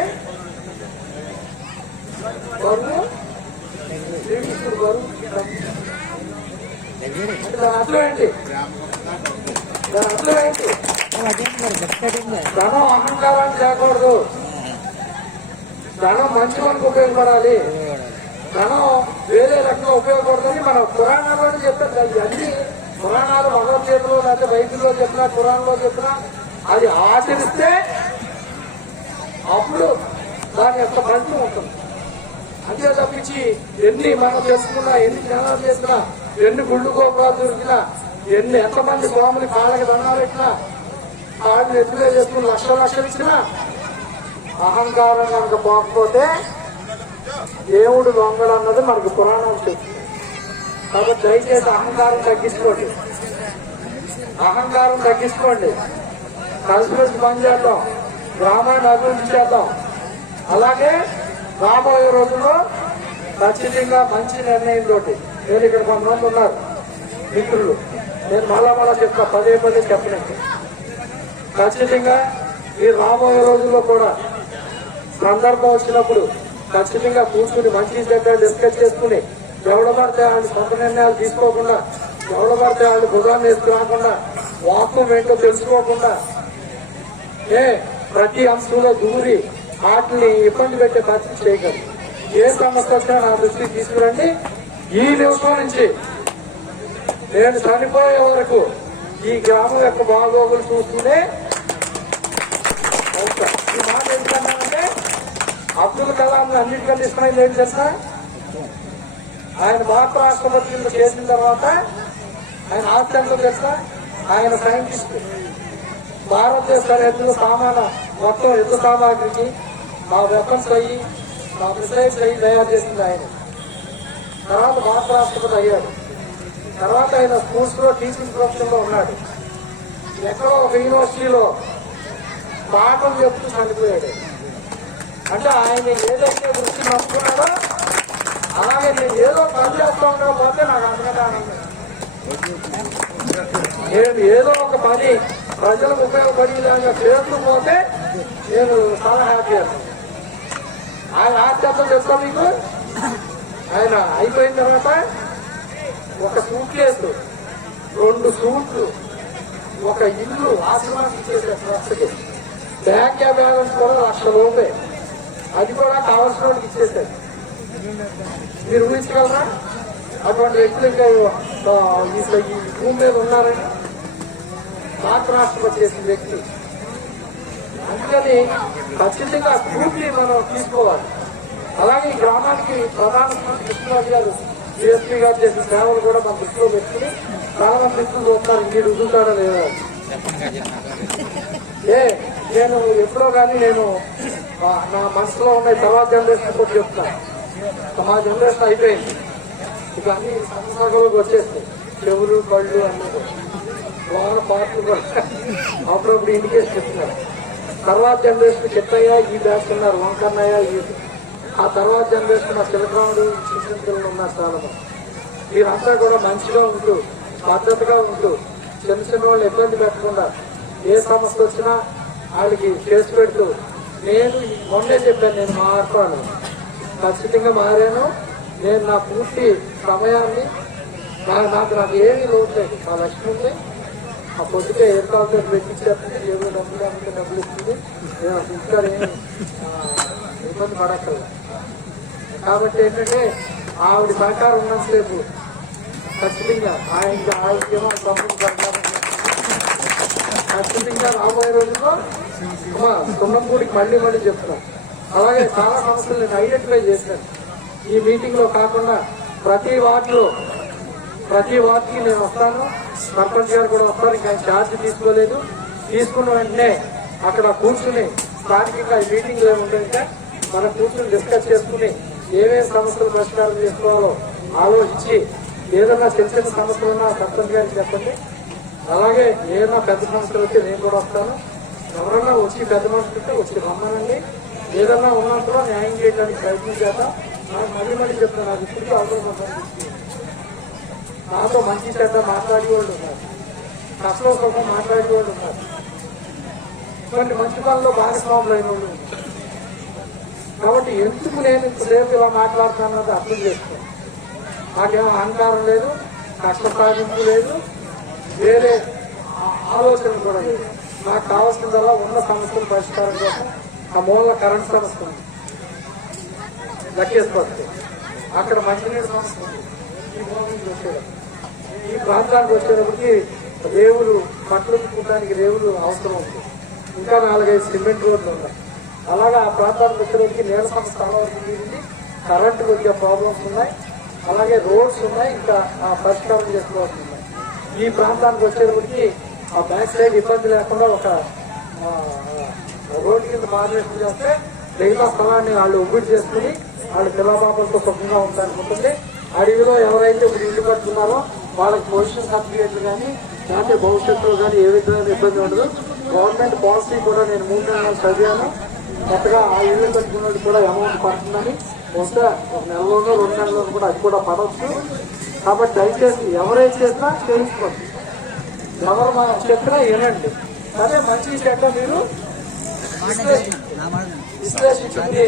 బరువు శ్రీకృష్ణుడు బరువు అంటే దాని అర్థం ఏంటి? ధనం అహంకారాన్ని చేయకూడదు, ధనం మంచి పనికి ఉపయోగపడాలి, ధనం వేరే రకంగా ఉపయోగపడుతుంది. మన పురాణాల్లో చెప్పారు, అన్ని పురాణాలు భగవద్గీతలో లేకపోతే బైబిల్లో చెప్పినా పురాణంలో చెప్పినా అది ఆచరిస్తే అప్పుడు దాని యొక్క ఫలితం ఉంటుంది. అంతే తప్పించి ఎన్ని మనం చేసుకున్నా, ఎన్ని జ్ఞానాలు చేసినా, ఎన్ని గుళ్ళు గోపురాలు దొరికినా, ఎంతమంది స్వాములు కాళ్ళకి దండాలు పెట్టినా, కాళ్ళని ఎత్తుగా చేసుకుని లక్షలు ఇచ్చినా అహంకారం కనుక పోకపోతే దేవుడు దొంగలు అన్నది మనకి పురాణం చెప్తుంది. కాబట్టి దయచేసి అహంకారం తగ్గించుకోండి, కలిసిమెలిసి పని చేద్దాం, గ్రామాన్ని అభివృద్ధి చేద్దాం. అలాగే రాబోయే రోజుల్లో ఖచ్చితంగా మంచి నిర్ణయంతో నేను ఇక్కడ కొంతమంది ఉన్నారు మిత్రులు, నేను మళ్ళా చెప్తా, పదే చెప్పినట్టు ఖచ్చితంగా మీరు రాబోయే రోజుల్లో కూడా సందర్భం వచ్చినప్పుడు ఖచ్చితంగా కూర్చుని మంచి చెడ్డ డిస్కస్ చేసుకుని ఎవడ పడితే ఆయన సొంత నిర్ణయాలు తీసుకోకుండా ఎవరు పడితే వాళ్ళు భుజాన్ని వేసుకురాకుండా వాస్తవం ఏంటో తెలుసుకోకుండా ప్రతి అంశంలో దూరి వాటిని ఇబ్బంది పెట్టే పరిస్థితి చేయగలరు. ఏ సమస్య వచ్చినా నా దృష్టికి తీసుకురండి. ఈ నిమిషం నుంచి నేను చనిపోయే వరకు ఈ గ్రామం యొక్క బాగోగులు చూస్తూనే ఈ మాట ఎందుకన్నానంటే అబ్దుల్ కలాం అన్నిటికంటే ఇష్టమైంది ఏంటి తెలుసా? ఆయన భారత రాష్ట్రపతి చేసిన తర్వాత ఆయన ఆస్తంలో తెలుసా? ఆయన సైంటిస్ట్. భారతదేశ సరిహద్దుల మొత్తం యుద్ధ సామాగ్రికి మా వెపన్స్ అయ్యి మా మిసైల్స్ అయ్యి తయారు చేసింది ఆయన. తర్వాత భారత రాష్ట్రపతి అయ్యాడు. తర్వాత ఆయన స్కూల్స్ లో టీచింగ్ ప్రొఫెషన్ లో ఉన్నాడు. ఎక్కడో ఒక యూనివర్సిటీలో పాఠం చెప్తూ చనిపోయాడు. అంటే ఆయన ఏదైతే వృత్తి నమ్ముకున్నాడో అలాగే నేను ఏదో పని చేస్తా ఉండకపోతే నాకు అంతకంటే ఆనందం. నేను ఏదో ఒక పని ప్రజలకు ఉపయోగపడేలాగా చేస్తూ నేను చాలా హ్యాపీ అవుతాను. ఆయన ఆశ్చర్యం చెప్తా మీకు. ఆయన అయిపోయిన తర్వాత ఒక సూట్ కేసు, 2 సూట్లు, ఒక ఇల్లు ఆశ్రమానికి ఇచ్చేసారు ట్రస్ట్కి. బ్యాంక్ బ్యాలెన్స్ కూడా ₹1,00,000. అది కూడా కావాల్సిన వాళ్ళకి ఇచ్చేసారు. మీరు ఊహించగలరా? అటువంటి వ్యక్తులు ఇంకా ఈ భూమి మీద ఉన్నారని భారత రాష్ట్రపతి చేసిన వ్యక్తి. అందుకని ఖచ్చితంగా స్ఫూర్తి మనం తీసుకోవాలి. అలాగే ఈ గ్రామానికి ప్రధానమంత్రి కృష్ణరాజు గారు డిఎస్పీ గారు చేసిన సేవలు కూడా మన దృష్టిలో పెట్టుకుని చాలా మంది మిత్రులు చూస్తారు. మీరు రుజుతాడా లేదా? నేను ఎప్పుడో కానీ నేను నా మనసులో ఉన్న తర్వాత జనరేషన్ కూడా చెప్తాను. మా జనరేషన్ అయిపోయింది. ఇక అన్ని సంస్థలోకి వచ్చేస్తాయి. చెవులు కళ్ళు అన్నీ వాహన పాటలు కూడా అప్పుడప్పుడు ఇండికేషన్ చెప్తున్నారు. తర్వాత జనరేషన్ చెత్తయ్య ఈ బ్యాచ్ ఉన్నారు, వంకన్నయ్య ఈ. ఆ తర్వాత జనరేషన్ మా చిలకరాముడు చిన్న ఉన్నారు చాలా మంది. మీరంతా కూడా మంచిగా ఉంటూ పద్ధతిగా ఉంటూ చిన్న చిన్న వాళ్ళు ఇబ్బంది పెట్టకుండా ఏ సమస్య వచ్చినా వాళ్ళకి చేసి పెడుతూ నేను మొన్నే చెప్పాను, నేను మారుతాను, ఖచ్చితంగా మారాను. నేను నా పూర్తి సమయాన్ని నాకు ఏమీ లోటు లేదు. నా లక్ష్యం ఉంది. ఆ పొద్దుకే ఏర్పాటు పెట్టించేస్తుంది. ఏదో డబ్బులు అంటే డబ్బులు ఇస్తుంది. నేను ఇంకా ఏమి ఇబ్బంది పడక్కర్లేదు. కాబట్టి ఏంటంటే ఆవిడ సహకారం ఉన్నంతసేపు ఖచ్చితంగా ఆయనకేమో ఖచ్చితంగా రాబోయే రోజుల్లో సున్నంపూడికి మళ్ళీ చెప్తున్నాను. అలాగే చాలా సమస్యలు నేను ఐడెంటిఫై చేశాను. ఈ మీటింగ్ లో కాకుండా ప్రతి వార్డుకి నేను వస్తాను. సర్పంచ్ గారు కూడా వస్తారు. ఇంకా ఛార్జ్ తీసుకోలేదు. తీసుకున్న వెంటనే అక్కడ కూర్చుని స్థానికంగా ఈ మీటింగ్ లో ఏముంటుందంటే మనం కూర్చుని డిస్కస్ చేసుకుని ఏమేమి సమస్యలు పరిష్కారం చేసుకోవాలో ఆలోచించి ఏదన్నా చిన్న చిన్న సమస్యలు ఉన్నా సర్పంచ్ గారికి చెప్పండి. అలాగే ఏదైనా పెద్ద సమస్యలు వచ్చి నేను కూడా వస్తాను. ఎవరన్నా వచ్చి పెద్ద మనుషులు వచ్చి రమ్మనండి. ఏదన్నా ఉన్నప్పుడు న్యాయం చేయడానికి ప్రయత్నం చేద్దాం. నాకు మళ్ళీ చెప్తాను. నాకు ఇప్పటికీ అవసరం. నాతో మంచి చెడ్డ మాట్లాడే వాళ్ళు ఉన్నారు, కష్టం సుఖం మాట్లాడే వాళ్ళు ఉన్నారు, కొన్ని మంచి పనుల్లో భాగస్వాములు అయిన వాళ్ళు ఉన్నారు. కాబట్టి ఎందుకు నేను ఇంతసేపు ఇలా మాట్లాడుతానన్నది అర్థం చేసుకోండి. నాకేమో అహంకారం లేదు, కష్ట సాధింపు లేదు, వేరే ఆలోచన కూడా లేదు. నాకు కావాల్సిందల్లా ఉన్న సమస్యలు పరిష్కారం కోసం ఆ మూల కరెంట్ సమస్య ఉంది, లక్కేసుకోవచ్చు. అక్కడ మంచినీటి సమస్య ఉంది. ఈ ప్రాంతానికి వచ్చేటప్పటికి రేవులు పట్టుకోవడానికి రేవులు అవసరం ఉంది. ఇంకా 4-5 సిమెంట్ రోడ్లు ఉన్నాయి. అలాగా ఆ ప్రాంతానికి వచ్చేటప్పటికి నీళ్ళ సమస్య వరకు తీరింది. కరెంటు వచ్చే ప్రాబ్లమ్స్ ఉన్నాయి. అలాగే రోడ్స్ ఉన్నాయి. ఇంకా పరిష్కారం చేసుకోవాల్సి ఉన్నాయి. ఈ ప్రాంతానికి వచ్చేటప్పటికి ఆ బ్యాక్ సైడ్ ఇబ్బంది లేకుండా ఒక రోడ్డు కింద మార్గేషన్ చేస్తే మిగతా స్థలాన్ని వాళ్ళు ఒబ్బిడి చేసుకుని వాళ్ళు పిల్లపాపలతో సుఖంగా ఉండాలనుకుంటుంది. అడవిలో ఎవరైతే ఇప్పుడు ఇల్లు కట్టుకున్నారో వాళ్ళకి పొజిషన్ సర్టిఫికేట్లు కానీ లేకపోతే భవిష్యత్తులో కానీ ఏ విధమైన ఇబ్బంది ఉండదు. గవర్నమెంట్ పాలసీ కూడా నేను 3 నెలలు చదివాను. కొత్తగా ఆ ఇల్లు కట్టుకున్నది కూడా అమౌంట్ పడుతుందని వస్తే 1 నెలలోనూ 2 నెలల్లోనూ కూడా అది కూడా పడవచ్చు. కాబట్టి దయచేసి ఎవరైతే చేసినా చేయించుకోండి. ఎవరు చెప్పినా వినండి. అదే మంచి చెడ్డ మీరు విశ్లేషించుకుని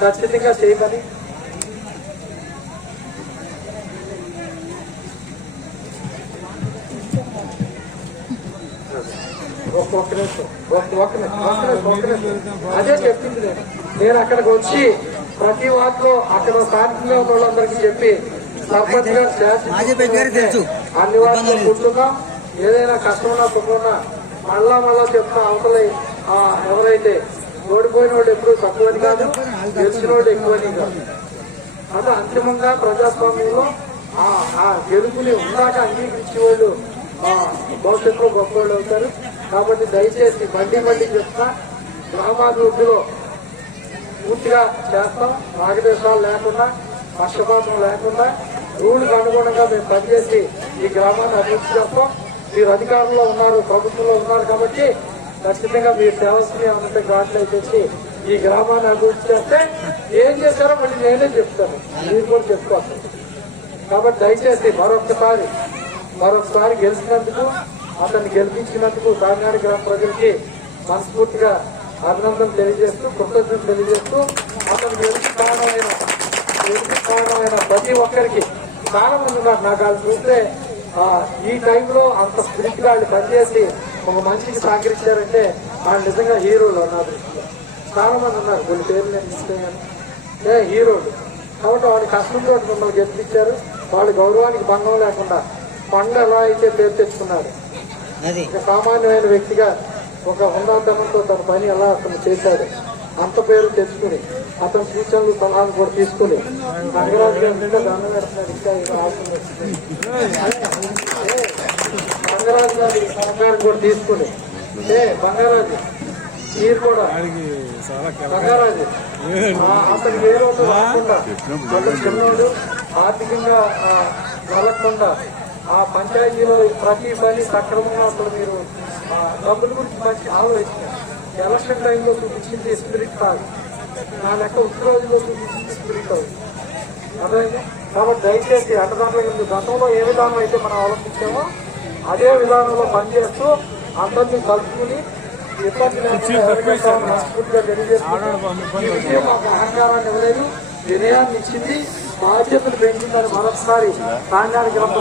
ఖచ్చితంగా చేయమని ఒక్క నిమిషం. అదే చెప్పింది నేను అక్కడికి వచ్చి ప్రతి వాటిలో అక్కడ స్థానికంగా ఉన్న వాళ్ళందరికీ చెప్పి సర్పంచ్ గారు అన్ని వాటిలో కూర్చున్నాం. ఏదైనా కష్టమున్నా సుఖమున్నా మళ్ళా చెప్తా అవతలే ఎవరైతే ఓడిపోయిన వాడు ఎప్పుడు తక్కువని కాదు, గెలిచిన వాడు ఎక్కువని కాదు. అదే అంతిమంగా ప్రజాస్వామ్యంలో ఆ గెలుపుని ఉన్నాక అంగీకరించే వాళ్ళు భవిష్యత్తులో గొప్ప వాళ్ళు అవుతారు. కాబట్టి దయచేసి మళ్ళీ చెప్తా, గ్రామాభివృద్ధిలో పూర్తిగా చేస్తాం. మార్గదర్శనాలు లేకుండా, పక్షపాతం లేకుండా రూల్కి అనుగుణంగా మేము పనిచేసి ఈ గ్రామాన్ని అభివృద్ధి చేస్తాం. మీరు అధికారంలో ఉన్నారు, ప్రభుత్వంలో ఉన్నారు కాబట్టి ఖచ్చితంగా మీరు సేవస్ని అనంటే ఘాట్లు తెచ్చి ఈ గ్రామాన్ని అభివృద్ధి చేస్తే ఏం చేశారో మళ్ళీ నేనే చెప్తాను, మీరు కూడా చెప్పుకోవచ్చు. కాబట్టి దయచేసి మరొకసారి గెలిచినందుకు, అతన్ని గెలిపించినందుకు కాకినాడ గ్రామ ప్రజలకి మనస్ఫూర్తిగా అభినందనలు తెలియజేస్తూ, కృతజ్ఞతలు తెలియజేస్తూ, అతను గెలిచి కారణమైన ప్రతి ఒక్కరికి చాలా మంది ఉన్నారు. నాకు వాళ్ళు చూస్తే ఈ టైంలో అంత స్పిరిట్ గా వాళ్ళు పనిచేసి ఒక మనిషికి సహకరించారంటే వాళ్ళు నిజంగా హీరోలు నా దృష్టిలో. చాలా మంది ఉన్నారు, కొన్ని పేర్లు నేను ఇస్తే హీరోలు. కాబట్టి వాళ్ళ కష్టంతో మమ్మల్ని గెలిపించారు. వాళ్ళ గౌరవానికి భంగం లేకుండా పండు ఎలా అయితే పేరు తెచ్చుకున్నారు, ఒక సామాన్యమైన వ్యక్తిగా ఒక హుందాతనంతో తన పని ఎలా అతను చేశాడు అంత పేరు తెచ్చుకుని అతని సూచనలు సలహాలు కూడా తీసుకుని బంగారాజు గారి మీద దండం పెడుతున్నాడు. ఇంకా బంగారాజు గారి సహకారం కూడా తీసుకుని బంగారాజు మీరు కూడా బంగారాజు అతను ఏ రోజు రాకుండా అతను చిన్నోడు ఆర్థికంగా వెళ్ళకుండా ఆ పంచాయతీలో ప్రతి పని సక్రమంగా అసలు మీరు డబ్బుల గురించి మంచి ఆలోచించారు. ఎలక్షన్ టైంలో చూపించింది స్పిరిట్ కాదు, నా లెక్క ఉత్తరాజులో చూపించింది స్పిరిట్ అవుతుంది. అర్థమైంది. కాబట్టి దయచేసి అన్నదాంట్లో గతంలో ఏ విధానం అయితే మనం అవలంబించామో అదే విధానంలో పనిచేస్తూ అందరినీ కలుపుకుని మనస్ఫూర్తిగా తెలియజేసుకుంటూ మాకు అహంకారాన్ని ఇవ్వలేదు, వినయాన్ని ఇచ్చింది, బాధ్యతలు పెంచిందని మరొకసారి కాకినాడ గ్రామ